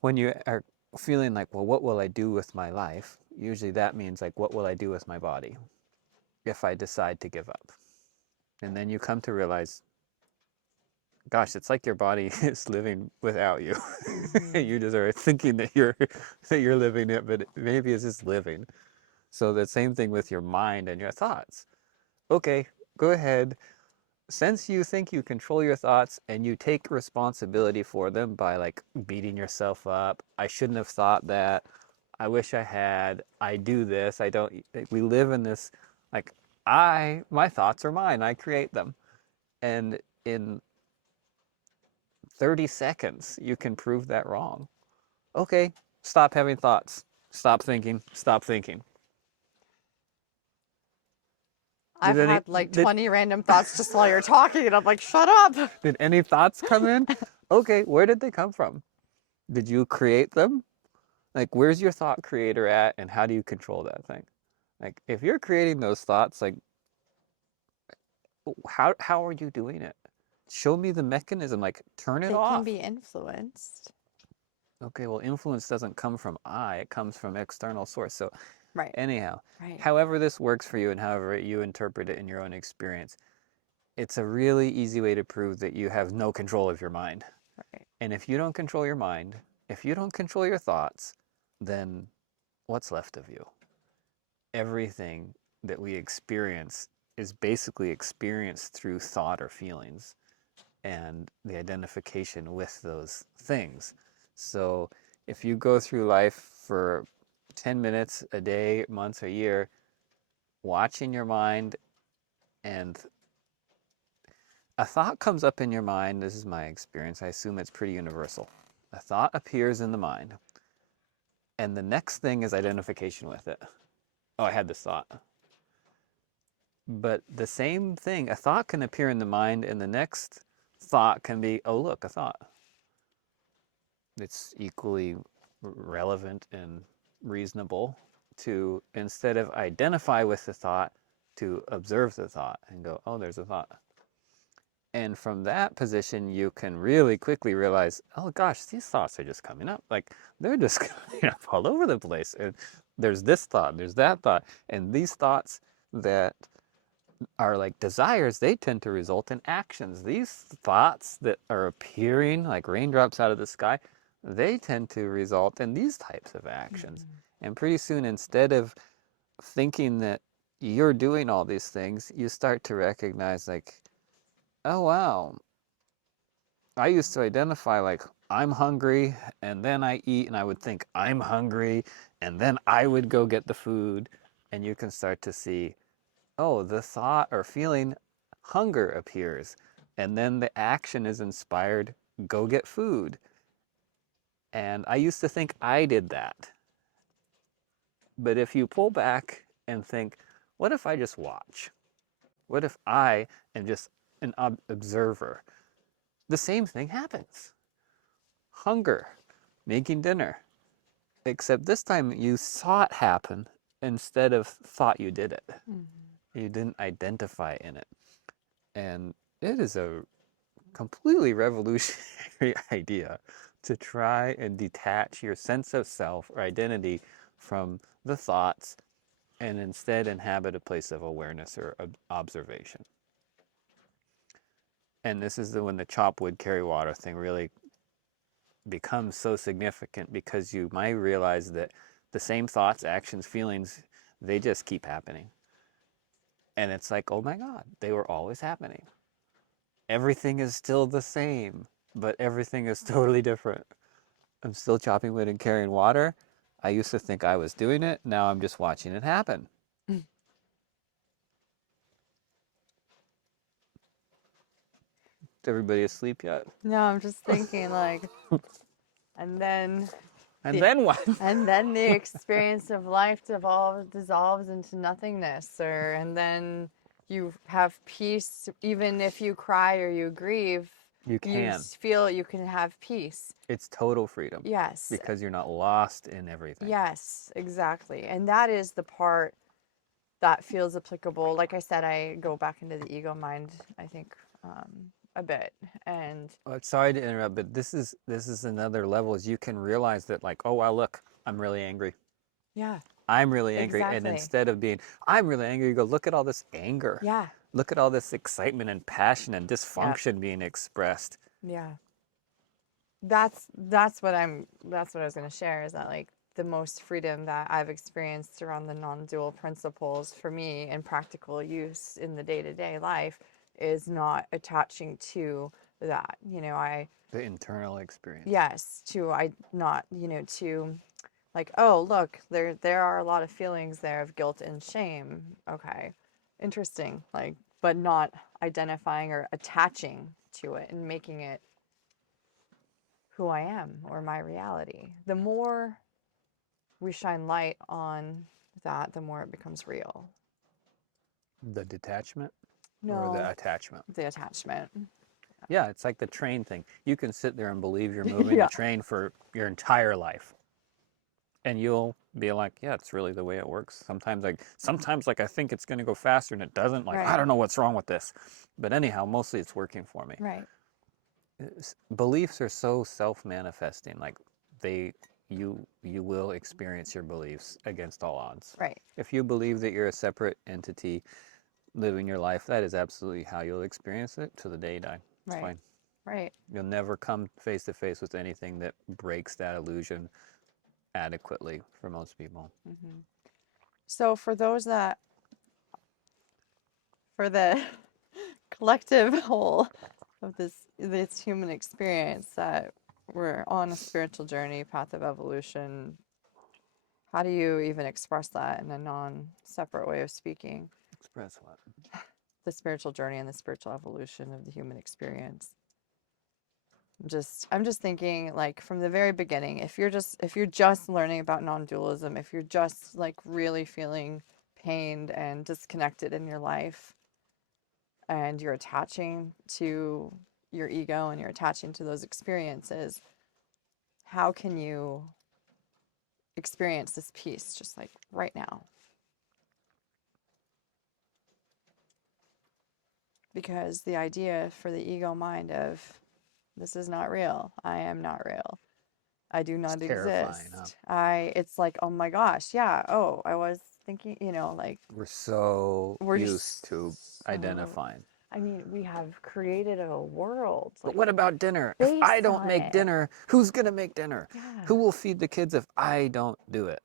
when you are feeling like, well, what will I do with my life? Usually that means like, what will I do with my body if I decide to give up? And then you come to realize, gosh, it's like your body is living without you. Mm-hmm. You just are thinking that you're living it, but maybe it's just living. So the same thing with your mind and your thoughts. Okay, go ahead. Since you think you control your thoughts and you take responsibility for them by like beating yourself up, I shouldn't have thought that. I wish I had. I do this. I don't. We live in this like my thoughts are mine. I create them. And in 30 seconds, you can prove that wrong. Okay, stop having thoughts. Stop thinking. Stop thinking. Did I've any had like did 20 random thoughts just while you're talking, and I'm like, shut up. did any thoughts come in? Okay, where did they come from? Did you create them? Like, where's your thought creator at, and how do you control that thing? Like, if you're creating those thoughts, like, how are you doing it? Show me the mechanism. Like, turn it They can off. be influenced. Okay, well, influence doesn't come from I, it comes from external source. So, Right, anyhow, right, however this works for you and however you interpret it in your own experience, it's a really easy way to prove that you have no control of your mind. right. And if you don't control your mind, if you don't control your thoughts, then what's left of you? Everything that we experience is basically experienced through thought or feelings and the identification with those things. So if you go through life for 10 minutes a day, months, a year, watching your mind, and a thought comes up in your mind, this is my experience, I assume it's pretty universal. A thought appears in the mind, and the next thing is identification with it. Oh, I had this thought. But the same thing, a thought can appear in the mind, and the next thought can be, oh, look, a thought. It's equally relevant and reasonable to, instead of identify with the thought, to observe the thought and go, oh, there's a thought. And from that position, you can really quickly realize, oh gosh, these thoughts are just coming up. Like they're just coming up all over the place. And there's this thought, there's that thought. And these thoughts that are like desires, they tend to result in actions. These thoughts that are appearing like raindrops out of the sky, they tend to result in these types of actions. Mm-hmm. And pretty soon, instead of thinking that you're doing all these things, you start to recognize like, oh wow, I used to identify like I'm hungry and then I eat and I would think I'm hungry and then I would go get the food, and you can start to see, oh, the thought or feeling hunger appears, and then the action is inspired, go get food. And I used to think I did that. But if you pull back and think, what if I just watch? What if I am just an observer? The same thing happens. Hunger, making dinner, except this time you saw it happen instead of thought you did it. Mm-hmm. You didn't identify in it. And it is a completely revolutionary idea to try and detach your sense of self or identity from the thoughts and instead inhabit a place of awareness or observation. And this is when the chop wood, carry water thing really becomes so significant, because you might realize that the same thoughts, actions, feelings, they just keep happening. And it's like, oh my God, they were always happening. Everything is still the same, but everything is totally different. I'm still chopping wood and carrying water. I used to think I was doing it. Now I'm just watching it happen. Is everybody asleep yet? No, I'm just thinking like, and then And the then what? and then the experience of life dissolves into nothingness, and then you have peace. Even if you cry or you grieve, You you can. feel you can have peace. It's total freedom Yes, because you're not lost in everything. yes, exactly. And that is the part that feels applicable. Like I said, I go back into the ego mind, I think, a bit. And Sorry to interrupt, but this is another level. Is you can realize that, like, oh wow, look, I'm really angry. yeah, I'm really angry, and exactly. instead of being I'm really angry, you go, look at all this anger, Yeah, look at all this excitement and passion and yeah, dysfunction being expressed. yeah. That's what I was going to share, is that like the most freedom that I've experienced around the non-dual principles for me in practical use in the day-to-day life is not attaching to that. I The internal experience. yes, to I not, to like, oh, look, there are a lot of feelings there of guilt and shame. Okay. Interesting. Like, but not identifying or attaching to it and making it who I am or my reality. The more we shine light on that, the more it becomes real. The detachment or the No, attachment. the attachment. Yeah, it's like the train thing. You can sit there and believe you're moving the Yeah. train for your entire life. And you'll be like, yeah, it's really the way it works. Sometimes like I think it's going to go faster and it doesn't. Like, I Right. don't know what's wrong with this. But anyhow, mostly it's working for me. Right. Beliefs are so self-manifesting. Like you will experience your beliefs against all odds. Right. If you believe that you're a separate entity living your life, that is absolutely how you'll experience it to the day you die. It's Right. fine. Right. You'll never come face to face with anything that breaks that illusion adequately for most people. Mm-hmm. So for the collective whole of this human experience, that we're on a spiritual journey, path of evolution, how do you even express that in a non-separate way of speaking? Express what? The spiritual journey and the spiritual evolution of the human experience. I'm just thinking, like, from the very beginning, if you're just learning about non-dualism, if you're just like really feeling pained and disconnected in your life, and you're attaching to your ego and you're attaching to those experiences, how can you experience this peace just like right now? Because the idea for the ego mind of this is not real, I am not real, I do It's not terrifying, huh? exist. It's like, oh my gosh, yeah, oh, I was thinking, like We're so we're used to just so, identifying. I mean, we have created a world But like what about dinner? If I based don't on make it. dinner, who's going to make dinner? Yeah. Who will feed the kids if I don't do it?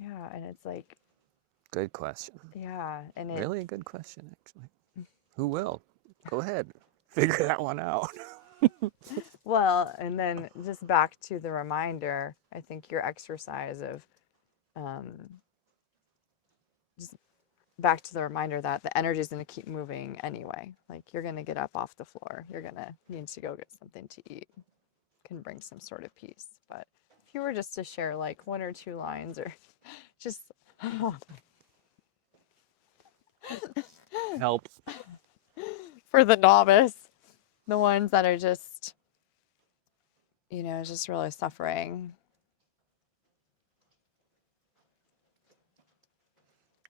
Yeah, and it's like, Good question. yeah, and it Really a good question, actually. Who will? Go ahead. Figure that one out. well, and then just back to the reminder, I think your exercise of um just back to the reminder that the energy is going to keep moving anyway. Like, you're going to get up off the floor, you're going to need to go get something to eat, can bring some sort of peace. But if you were just to share like one or two lines, or just Help. for the novice, the ones that are just, just really suffering.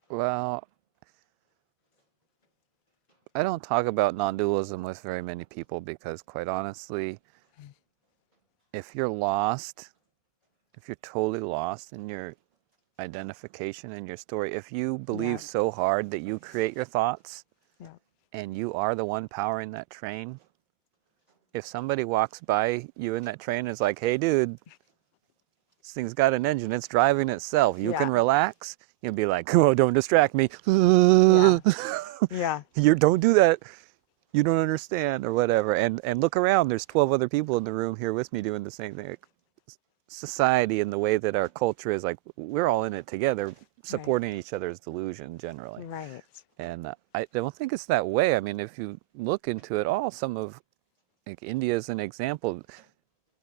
Well, I don't talk about non-dualism with very many people because, quite honestly, if you're lost, if you're totally lost in your identification and your story, if you Yeah, believe so hard that you create your thoughts yeah, and you are the one powering that train, if somebody walks by you in that train and is like, hey, dude, this thing's got an engine, it's driving itself, you yeah, can relax, you'll be like, oh, don't distract me. yeah, yeah, You don't do that. You don't understand or whatever. And look around, there's 12 other people in the room here with me doing the same thing. Like, society and the way that our culture is, like, we're all in it together, right, supporting each other's delusion generally. right, And I don't think it's that way. I mean, if you look into it all, some of, like, India is an example.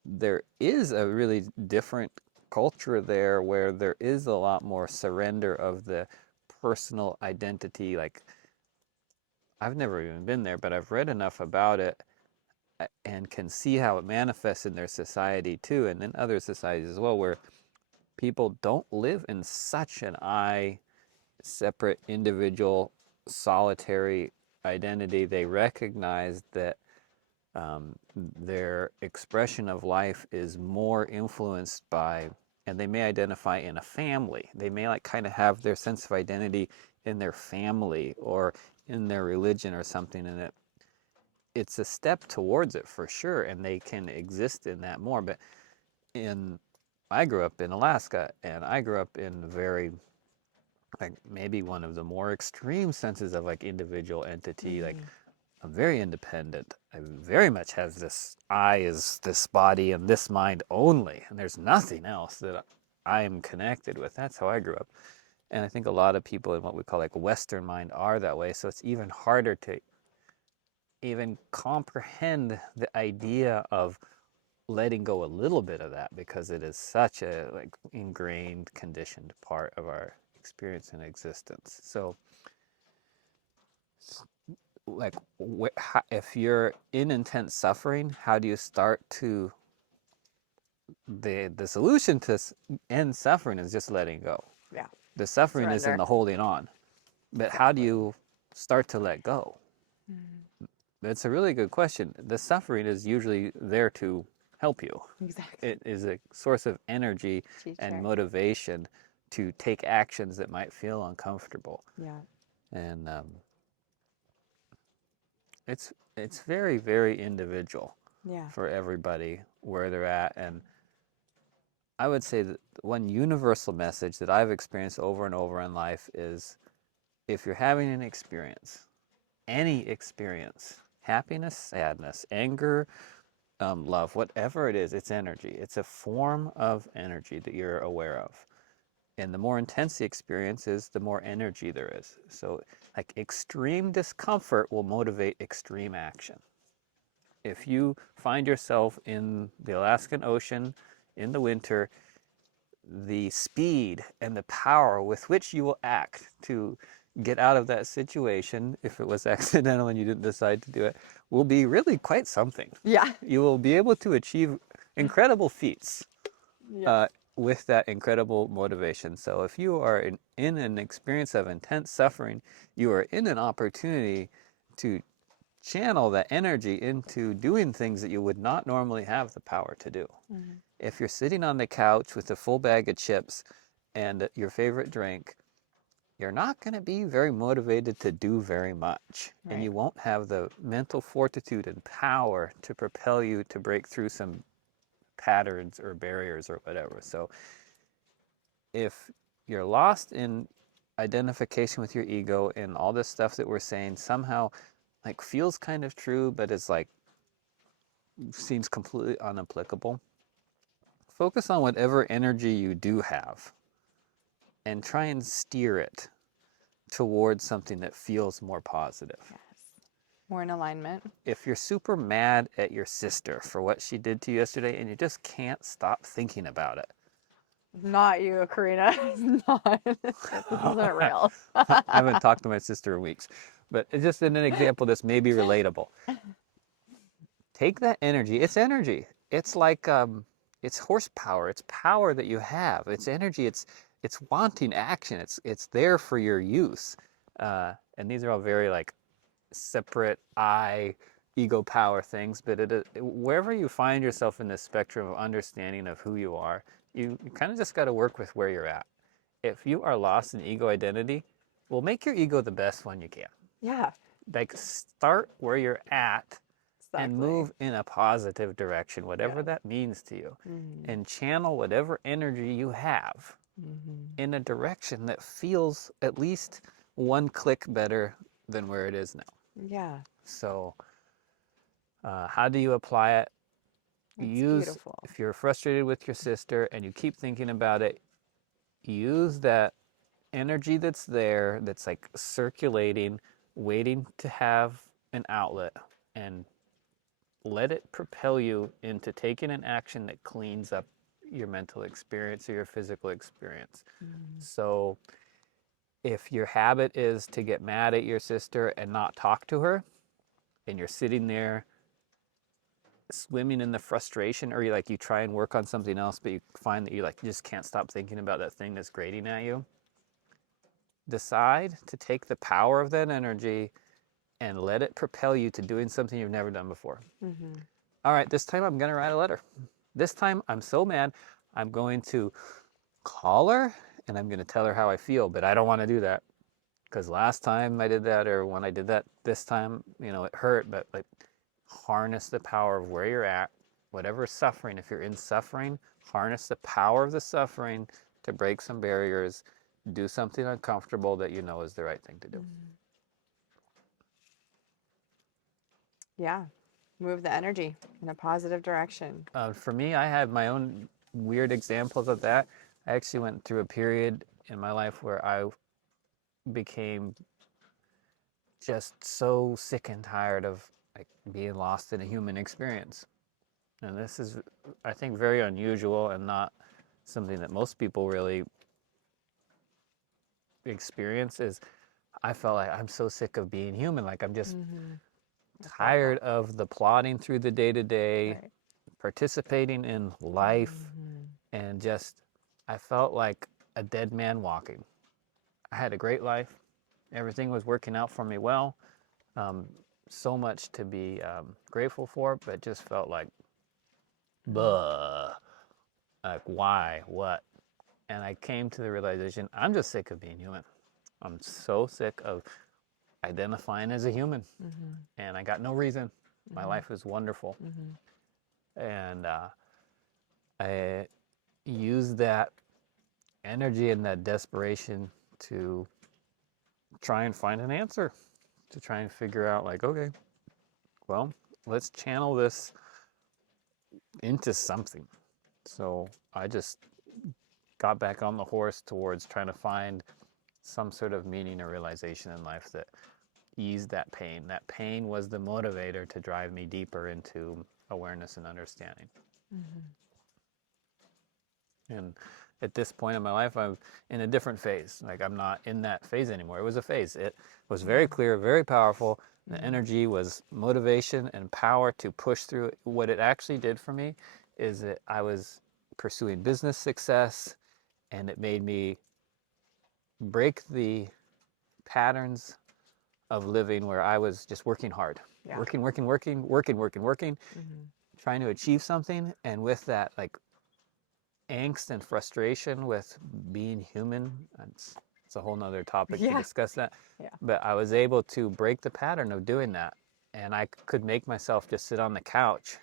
There is a really different culture there where there is a lot more surrender of the personal identity. Like, I've never even been there, but I've read enough about it and can see how it manifests in their society too, and in other societies as well, where people don't live in such an I, separate, individual, solitary identity. They recognize that their expression of life is more influenced by, and they may identify in a family. They may like kind of have their sense of identity in their family or in their religion or something, and it's a step towards it for sure, and they can exist in that more. But in I grew up in Alaska, and I grew up in very, like, maybe one of the more extreme senses of like individual entity. Like, Mm-hmm. I'm very independent. I very much have this I is this body and this mind only, and there's nothing else that I am connected with. That's how I grew up. And I think a lot of people in what we call like Western mind are that way. So it's even harder to even comprehend the idea of letting go a little bit of that, because it is such a like ingrained, conditioned part of our experience and existence. So like, if you're in intense suffering, how do you start to the solution to end suffering is just letting go. Yeah. The suffering is in Surrender. the holding on, but how do Exactly. you start to let go? Mm. That's a really good question. The suffering is usually there to help you. Exactly. It is a source of energy and Teacher. motivation to take actions that might feel uncomfortable. Yeah. And it's very, very individual Yeah. for everybody where they're at. And I would say that one universal message that I've experienced over and over in life is, if you're having an experience, any experience, happiness, sadness, anger, love, whatever it is, it's energy. It's a form of energy that you're aware of. And the more intense the experience is, the more energy there is. So, like, extreme discomfort will motivate extreme action. If you find yourself in the Alaskan Ocean in the winter, the speed and the power with which you will act to get out of that situation, if it was accidental and you didn't decide to do it, will be really quite something. Yeah. You will be able to achieve incredible feats Yes. uh, with that incredible motivation. So if you are in an experience of intense suffering, you are in an opportunity to channel that energy into doing things that you would not normally have the power to do. Mm-hmm. If you're sitting on the couch with a full bag of chips and your favorite drink, you're not going to be very motivated to do very much. And Right. you won't have the mental fortitude and power to propel you to break through some patterns or barriers or whatever. So if you're lost in identification with your ego and all this stuff that we're saying somehow like feels kind of true, but is like seems completely unapplicable, focus on whatever energy you do have and try and steer it towards something that feels more positive. Yes. More in alignment. If you're super mad at your sister for what she did to you yesterday and you just can't stop thinking about it, Not you, Karina. It's not. This isn't real. I haven't talked to my sister in weeks, but it's just an example that's maybe relatable. Take that energy. It's energy. It's like it's horsepower. It's power that you have. It's energy. It's wanting action. It's there for your use. And these are all very like separate I ego power things, but wherever you find yourself in this spectrum of understanding of who you are, you kind of just got to work with where you're at. If you are lost in ego identity, well, make your ego the best one you can. Yeah. Like, start where you're at and Exactly. move in a positive direction, whatever Yes. that means to you, Mm-hmm. and channel whatever energy you have Mm-hmm. in a direction that feels at least one click better than where it is now. Yeah. So, how do you apply it? It's Use, beautiful. if you're frustrated with your sister and you keep thinking about it, use that energy that's there, that's like circulating, waiting to have an outlet, and let it propel you into taking an action that cleans up your mental experience or your physical experience. Mm. So if your habit is to get mad at your sister and not talk to her, and you're sitting there swimming in the frustration, or you try and work on something else, but you find that you just can't stop thinking about that thing that's grating at you, decide to take the power of that energy and let it propel you to doing something you've never done before. Mm-hmm. All right, this time I'm going to write a letter. This time I'm so mad, I'm going to call her and I'm going to tell her how I feel, but I don't want to do that because last time I did that, or when I did that this time, it hurt. But harness the power of where you're at, whatever suffering. If you're in suffering, harness the power of the suffering to break some barriers, do something uncomfortable that you know is the right thing to do. Mm-hmm. Yeah, move the energy in a positive direction. For me, I had my own weird examples of that. I actually went through a period in my life where I became just so sick and tired of being lost in a human experience. And this is, I think, very unusual and not something that most people really experience. Is I felt like I'm so sick of being human. Like I'm just Mm-hmm. tired of the plodding through the day to day, Right. participating in life, Mm-hmm. and just I felt like a dead man walking. I had a great life. Everything was working out for me well. Um, so much to be grateful for, but just felt like, buh, like why, what? And I came to the realization I'm just sick of being human. I'm so sick of identifying as a human, Mm-hmm. and I got no reason. My Mm-hmm. life is wonderful, Mm-hmm. and I used that energy and that desperation to try and find an answer, to try and figure out, like, okay, well, let's channel this into something. So I just got back on the horse towards trying to find some sort of meaning or realization in life that eased that pain. That pain was the motivator to drive me deeper into awareness and understanding. Mm-hmm. And at this point in my life, I'm in a different phase. Like I'm not in that phase anymore. It was a phase. It was very clear, very powerful. The Mm-hmm. energy was motivation and power to push through it. What it actually did for me is that I was pursuing business success, and it made me break the patterns of living where I was just working hard, Yeah. working, Mm-hmm. trying to achieve something. And with that, like angst and frustration with being human, it's a whole nother topic to Yeah. discuss that. Yeah. But I was able to break the pattern of doing that. And I could make myself just sit on the couch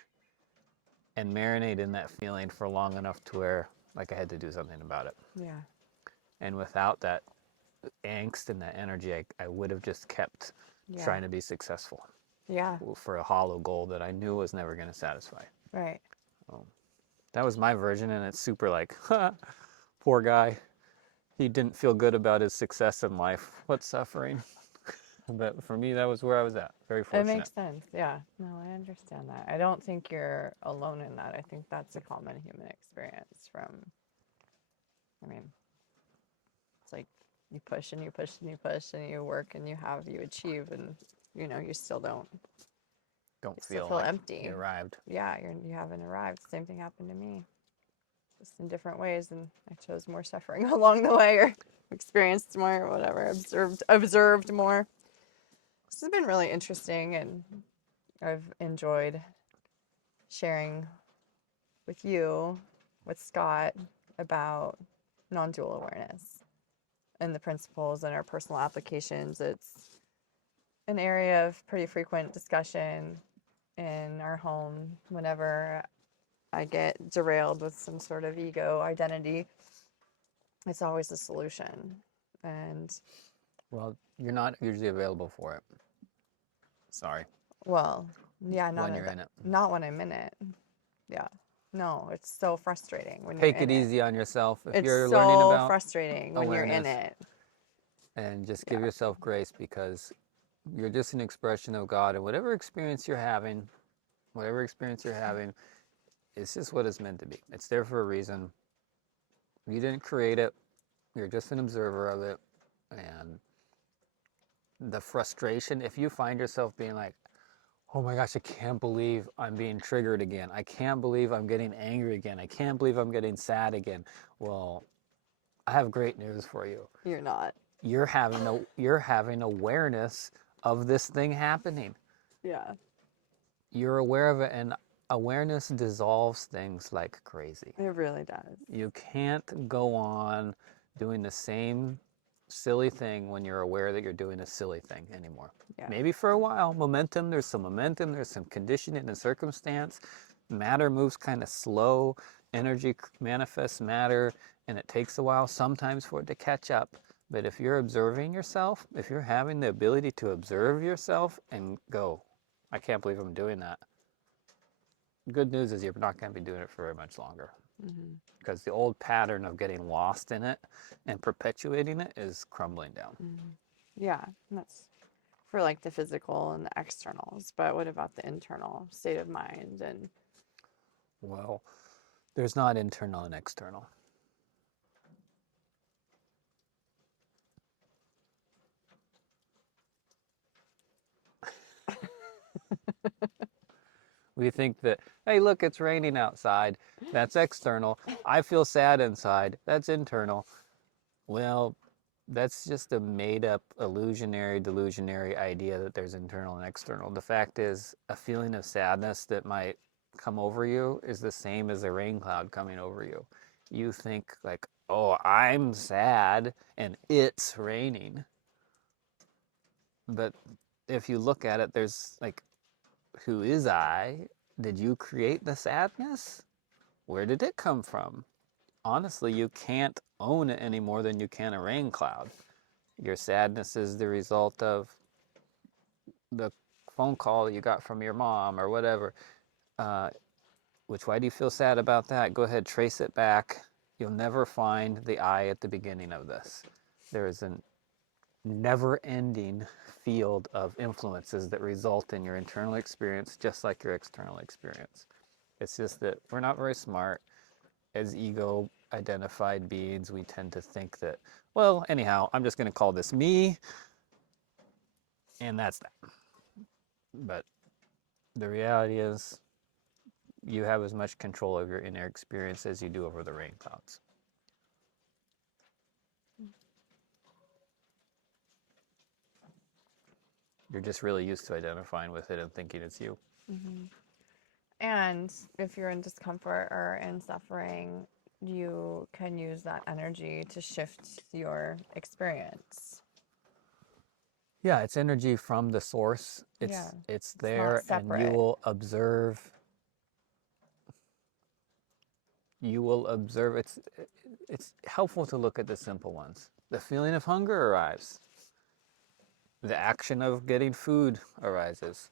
and marinate in that feeling for long enough to where like I had to do something about it. Yeah. And without that angst and that energy, I would have just kept Yeah. trying to be successful Yeah. for a hollow goal that I knew was never going to satisfy. Right. That was my version, and it's super like, poor guy. He didn't feel good about his success in life. What suffering. But for me, that was where I was at. Very It fortunate. makes sense. Yeah. No, I understand that. I don't think you're alone in that. I think that's a common human experience from, I mean, it's like you push and you push and you push and you work and you achieve and you still don't, Don't you still feel feel like you empty. arrived. Yeah, you haven't arrived. Same thing happened to me, just in different ways, and I chose more suffering along the way, or experienced more, or whatever, observed more. This has been really interesting, and I've enjoyed sharing with you, with Scott, about non-dual awareness and the principles and our personal applications. It's an area of pretty frequent discussion in our home whenever I get derailed with some sort of ego identity. It's always a solution. And Well, you're not usually available for it. Sorry. well, yeah, When you're in it. not when I'm in it. Yeah. No, it's so frustrating when you're Take in it it. easy on yourself if It's you're learning so about frustrating when you're in awareness, it. and just give Yeah. yourself grace, because you're just an expression of God, and whatever experience you're having, It's just what it's meant to be. It's there for a reason. You didn't create it. You're just an observer of it. And the frustration, if you find yourself being like, oh my gosh, I can't believe I'm being triggered again. I can't believe I'm getting angry again. I can't believe I'm getting sad again. Well, I have great news for you. You're not. You're having awareness of this thing happening. Yeah. You're aware of it, and awareness dissolves things like crazy. It really does. You can't go on doing the same silly thing when you're aware that you're doing a silly thing anymore. Yeah. Maybe for a while, there's some conditioning and circumstance. Matter moves kind of slow. Energy manifests matter, and it takes a while sometimes for it to catch up. But if you're observing yourself, if you're having the ability to observe yourself and go, I can't believe I'm doing that. Good news is you're not going to be doing it for very much longer. Because the old pattern of getting lost in it and perpetuating it is crumbling down. Yeah, that's for like the physical and the externals. But what about the internal state of mind? And well, there's not internal and external. We think that, hey, look, it's raining outside. That's external. I feel sad inside. That's internal. Well, that's just a made-up delusionary idea that there's internal and external. The fact is, a feeling of sadness that might come over you is the same as a rain cloud coming over you. You think like, oh, I'm sad and it's raining. But if you look at it, there's like, who is I? Did you create the sadness? Where did it come from? Honestly, you can't own it any more than you can a rain cloud. Your sadness is the result of the phone call that you got from your mom or whatever. Why do you feel sad about that? Go ahead, trace it back. You'll never find the I at the beginning of this. There is a never-ending field of influences that result in your internal experience just like your external experience. It's just that we're not very smart. As ego identified beings, we tend to think that, well, anyhow, I'm just going to call this me, and that's that. But the reality is, you have as much control of your inner experience as you do over the rain clouds. You're just really used to identifying with it and thinking it's you. And if you're in discomfort or in suffering, you can use that energy to shift your experience. Yeah, it's energy from the source. It's there, and you will observe. It's helpful to look at the simple ones. The feeling of hunger arrives. The action of getting food arises.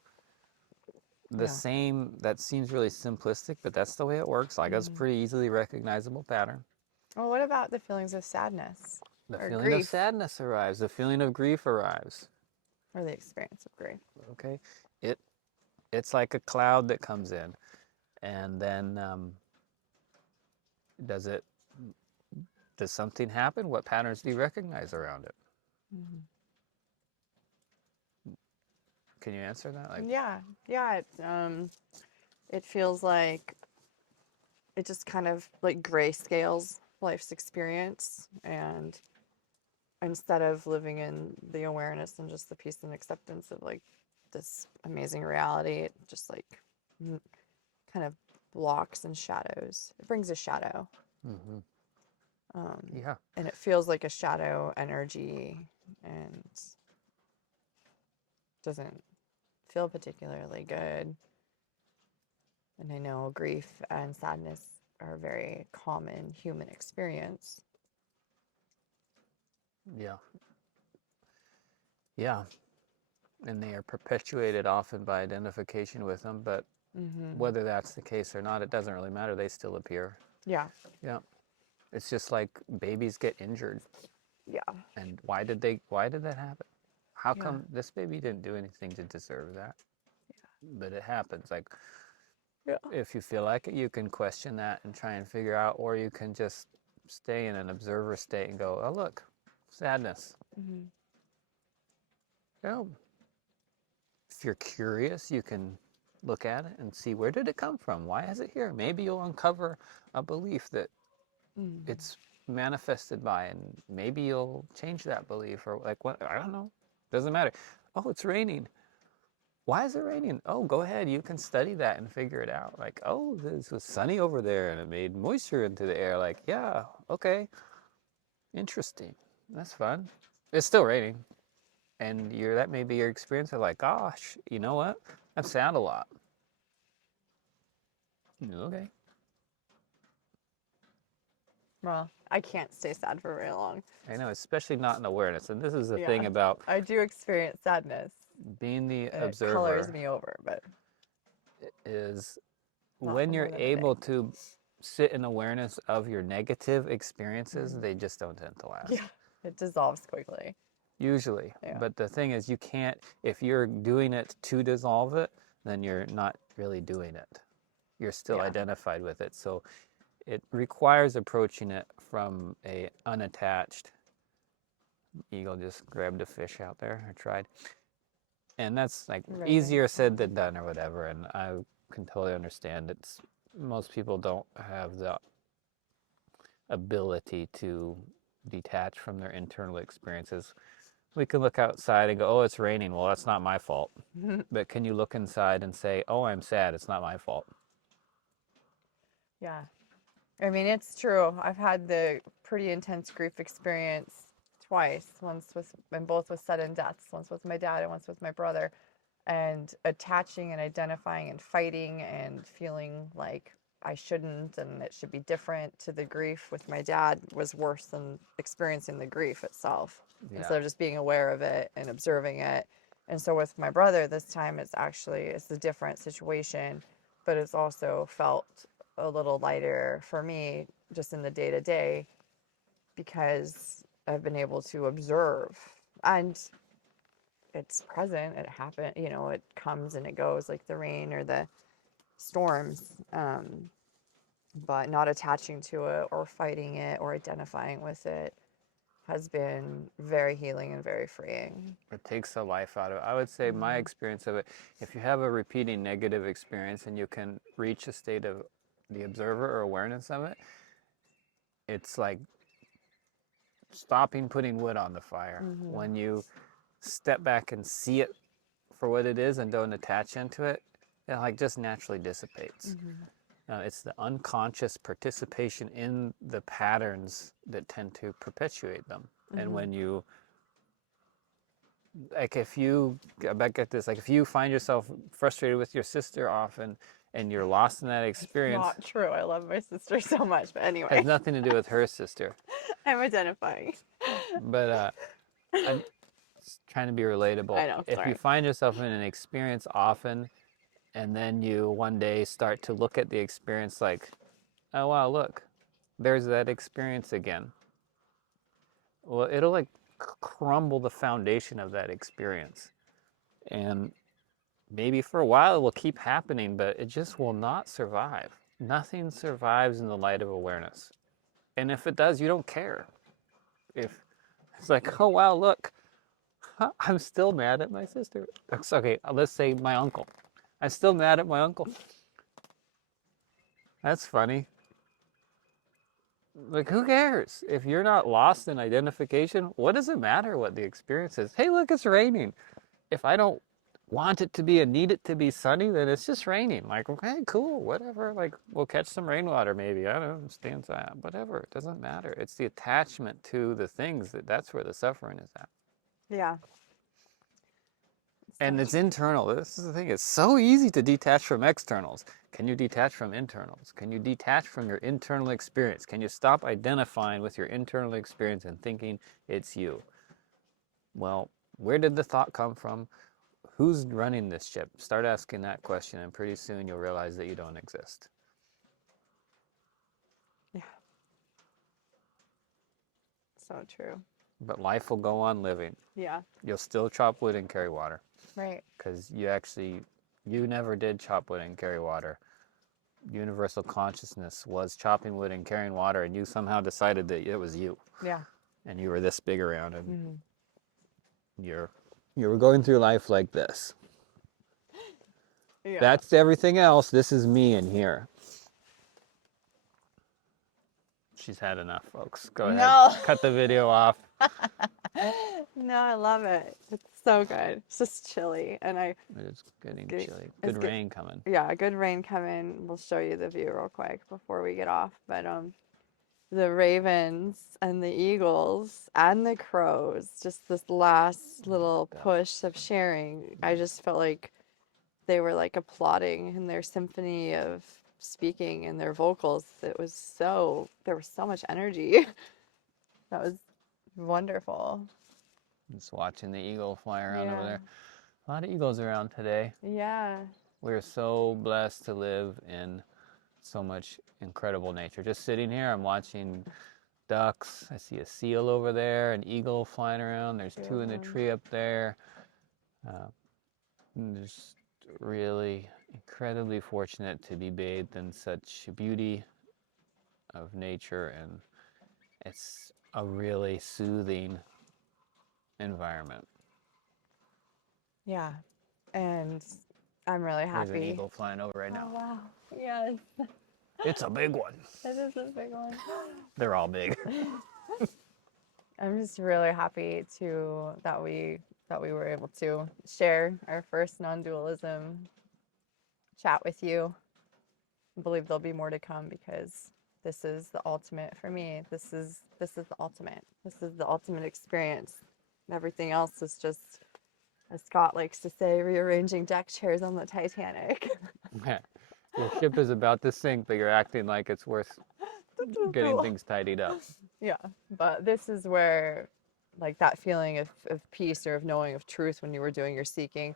Same, that seems really simplistic, but that's the way it works. Like, it's a pretty easily recognizable pattern. Well, what about the feelings of sadness? The or feeling grief? of sadness arrives. The feeling of grief arrives. Or the experience of grief. Okay. It's like a cloud that comes in, and then does something happen? What patterns do you recognize around it? Can you answer that? Yeah. It feels like it just kind of like grayscales life's experience, and instead of living in the awareness and just the peace and acceptance of like this amazing reality, it just like kind of blocks and shadows. It brings a shadow. Yeah. And it feels like a shadow energy and doesn't feel particularly good. And I know grief and sadness are a very common human experience. Yeah. Yeah. And they are perpetuated often by identification with them, but whether that's the case or not, it doesn't really matter. They still appear. Yeah. Yeah. It's just like babies get injured. Yeah. And why did that happen? How come this baby didn't do anything to deserve that? Yeah. But it happens. Like, Yeah. If you feel like it, you can question that and try and figure out, or you can just stay in an observer state and go, oh, look, sadness. Mm-hmm. You know, if you're curious, you can look at it and see, where did it come from? Why is it here? Maybe you'll uncover a belief that Mm-hmm. it's manifested by, and maybe you'll change that belief, or like, what, I don't know. Doesn't matter. Oh, it's raining. Why is it raining? Oh, go ahead. You can study that and figure it out. Like, oh, this was sunny over there and it made moisture into the air. Like, yeah, okay. Interesting. That's fun. It's still raining. And that may be your experience of like, gosh, you know what? I'm sad a lot. Okay. Well, I can't stay sad for very long. I know, especially not in awareness. And this is the Yeah. thing about I do experience sadness being the and it colors observer, me over, but is not for when more you're than a day. able to sit in awareness of your negative experiences, Mhm. they just don't tend to last. Yeah. It dissolves quickly. Usually. Yeah. But the thing is, you can't, if you're doing it to dissolve it, then you're not really doing it. You're still Yeah. identified with it. So it requires approaching it from a unattached. Eagle just grabbed a fish out there. I tried. And that's like Right. easier said than done or whatever. And I can totally understand. It's most people don't have the ability to detach from their internal experiences. We can look outside and go, oh, it's raining. Well, that's not my fault. But can you look inside and say, oh, I'm sad. It's not my fault. Yeah. I mean, it's true. I've had the pretty intense grief experience twice. Once with, and both with sudden deaths. Once with my dad and once with my brother. And attaching and identifying and fighting and feeling like I shouldn't and it should be different to the grief with my dad was worse than experiencing the grief itself. Yeah. Instead of just being aware of it and observing it. And so with my brother this time it's a different situation, but it's also felt a little lighter for me just in the day to day because I've been able to observe and it's present. It happened, it comes and it goes like the rain or the storms, but not attaching to it or fighting it or identifying with it has been very healing and very freeing. It takes the life out of it. I would say my experience of it, if you have a repeating negative experience and you can reach a state of the observer or awareness of it, it's like stopping putting wood on the fire. When you step back and see it for what it is and don't attach into it, it like just naturally dissipates. It's the unconscious participation in the patterns that tend to perpetuate them. And when you, like if you, back at this, like if you find yourself frustrated with your sister often and you're lost in that experience, Not true. I love my sister so much, but has anyway, nothing to do with her sister. I'm identifying. But I'm trying to be relatable. I know, If sorry. you find yourself in an experience often, and then you one day start to look at the experience like, oh wow, look, there's that experience again. Well, it'll like crumble the foundation of that experience. And maybe for a while it will keep happening, but it just will not survive. Nothing survives in the light of awareness. And if it does, you don't care. If it's like, oh wow, look, I'm still mad at my sister. Okay, let's say my uncle. I'm still mad at my uncle. That's funny. Like, who cares? If you're not lost in identification, what does it matter what the experience is? Hey, look, it's raining. If I don't want it to be and need it to be sunny, then it's just raining. Like, okay, cool, whatever. Like, we'll catch some rainwater maybe. I don't know, stay inside. Whatever, it doesn't matter. It's the attachment to the things that's where the suffering is at. Yeah. And it's internal. This is the thing. It's so easy to detach from externals. Can you detach from internals? Can you detach from your internal experience? Can you stop identifying with your internal experience and thinking it's you? Well, where did the thought come from? Who's running this ship? Start asking that question, and pretty soon you'll realize that you don't exist. Yeah. So true. But life will go on living. Yeah. You'll still chop wood and carry water. Right. Because you never did chop wood and carry water universal consciousness was chopping wood and carrying water, and you somehow decided that it was you, Yeah. and you were this big around, and Mm-hmm. you were going through life like this. Yeah. That's everything else. This is me in here. She's had enough, folks. Go ahead. No. Cut the video off. No, I love it. It's so good. It's just chilly, and It's getting getting chilly. it's Good rain coming. yeah, good rain coming. We'll show you the view real quick before we get off. But the ravens and the eagles and the crows, just this last little push of sharing, I just felt like they were like applauding in their symphony of speaking and their vocals. There was so much energy. That was wonderful. Just watching the eagle fly around over Yeah. there. A lot of eagles around today. Yeah. We're so blessed to live in so much incredible nature. Just sitting here, I'm watching ducks. I see a seal over there, an eagle flying around. There's two in the tree up there. Just really incredibly fortunate to be bathed in such beauty of nature, and it's a really soothing environment. Yeah. And I'm really There's an happy. eagle flying over right now. Oh, wow. Yes. It's a big one. It is a big one. They're all big. I'm just really happy that we were able to share our first non-dualism chat with you. I believe there'll be more to come because this is the ultimate for me. This is the ultimate. This is the ultimate experience. Everything else is just, as Scott likes to say, rearranging deck chairs on the Titanic. Your ship is about to sink, but you're acting like it's worth getting things tidied up. Yeah, but this is where, like, that feeling of peace or of knowing of truth when you were doing your seeking,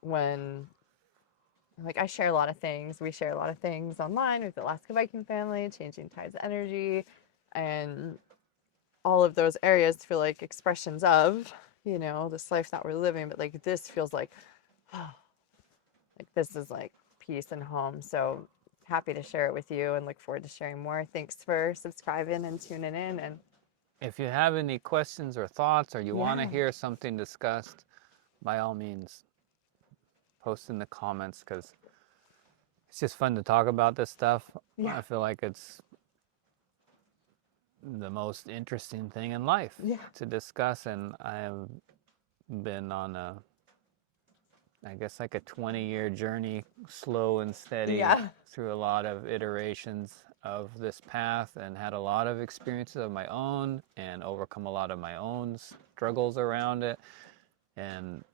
when, like, I share a lot of things. We share a lot of things online with the Alaska Viking family, changing tides of energy, and all of those areas feel like expressions of, this life that we're living. But, like, this feels like, like, this is, like, peace and home. So happy to share it with you and look forward to sharing more. Thanks for subscribing and tuning in. And if you have any questions or thoughts, or you want to hear something discussed, by all means, post in the comments, because it's just fun to talk about this stuff. I feel like it's the most interesting thing in life to discuss, and I have been on I guess like a 20-year journey, slow and steady, through a lot of iterations of this path, and had a lot of experiences of my own and overcome a lot of my own struggles around it. And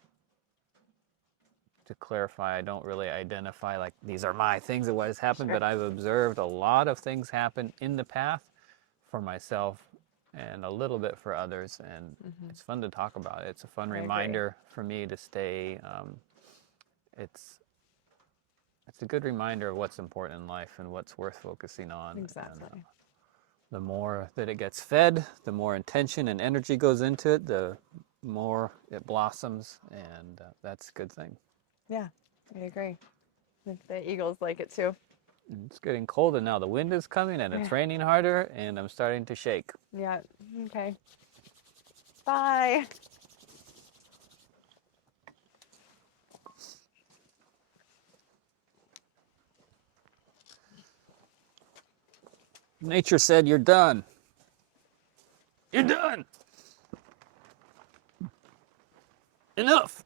to clarify, I don't really identify like these are my things of what has happened, but I've observed a lot of things happen in the path for myself and a little bit for others, and it's fun to talk about it. It's a fun reminder for me to stay it's a good reminder of what's important in life and what's worth focusing on. Exactly. And, the more that it gets fed, the more intention and energy goes into it, the more it blossoms, and that's a good thing. Yeah, I agree. The eagles like it too. It's getting colder now. The wind is coming and it's raining harder, and I'm starting to shake. Yeah, okay. Bye. Nature said, "You're done. You're done. Enough."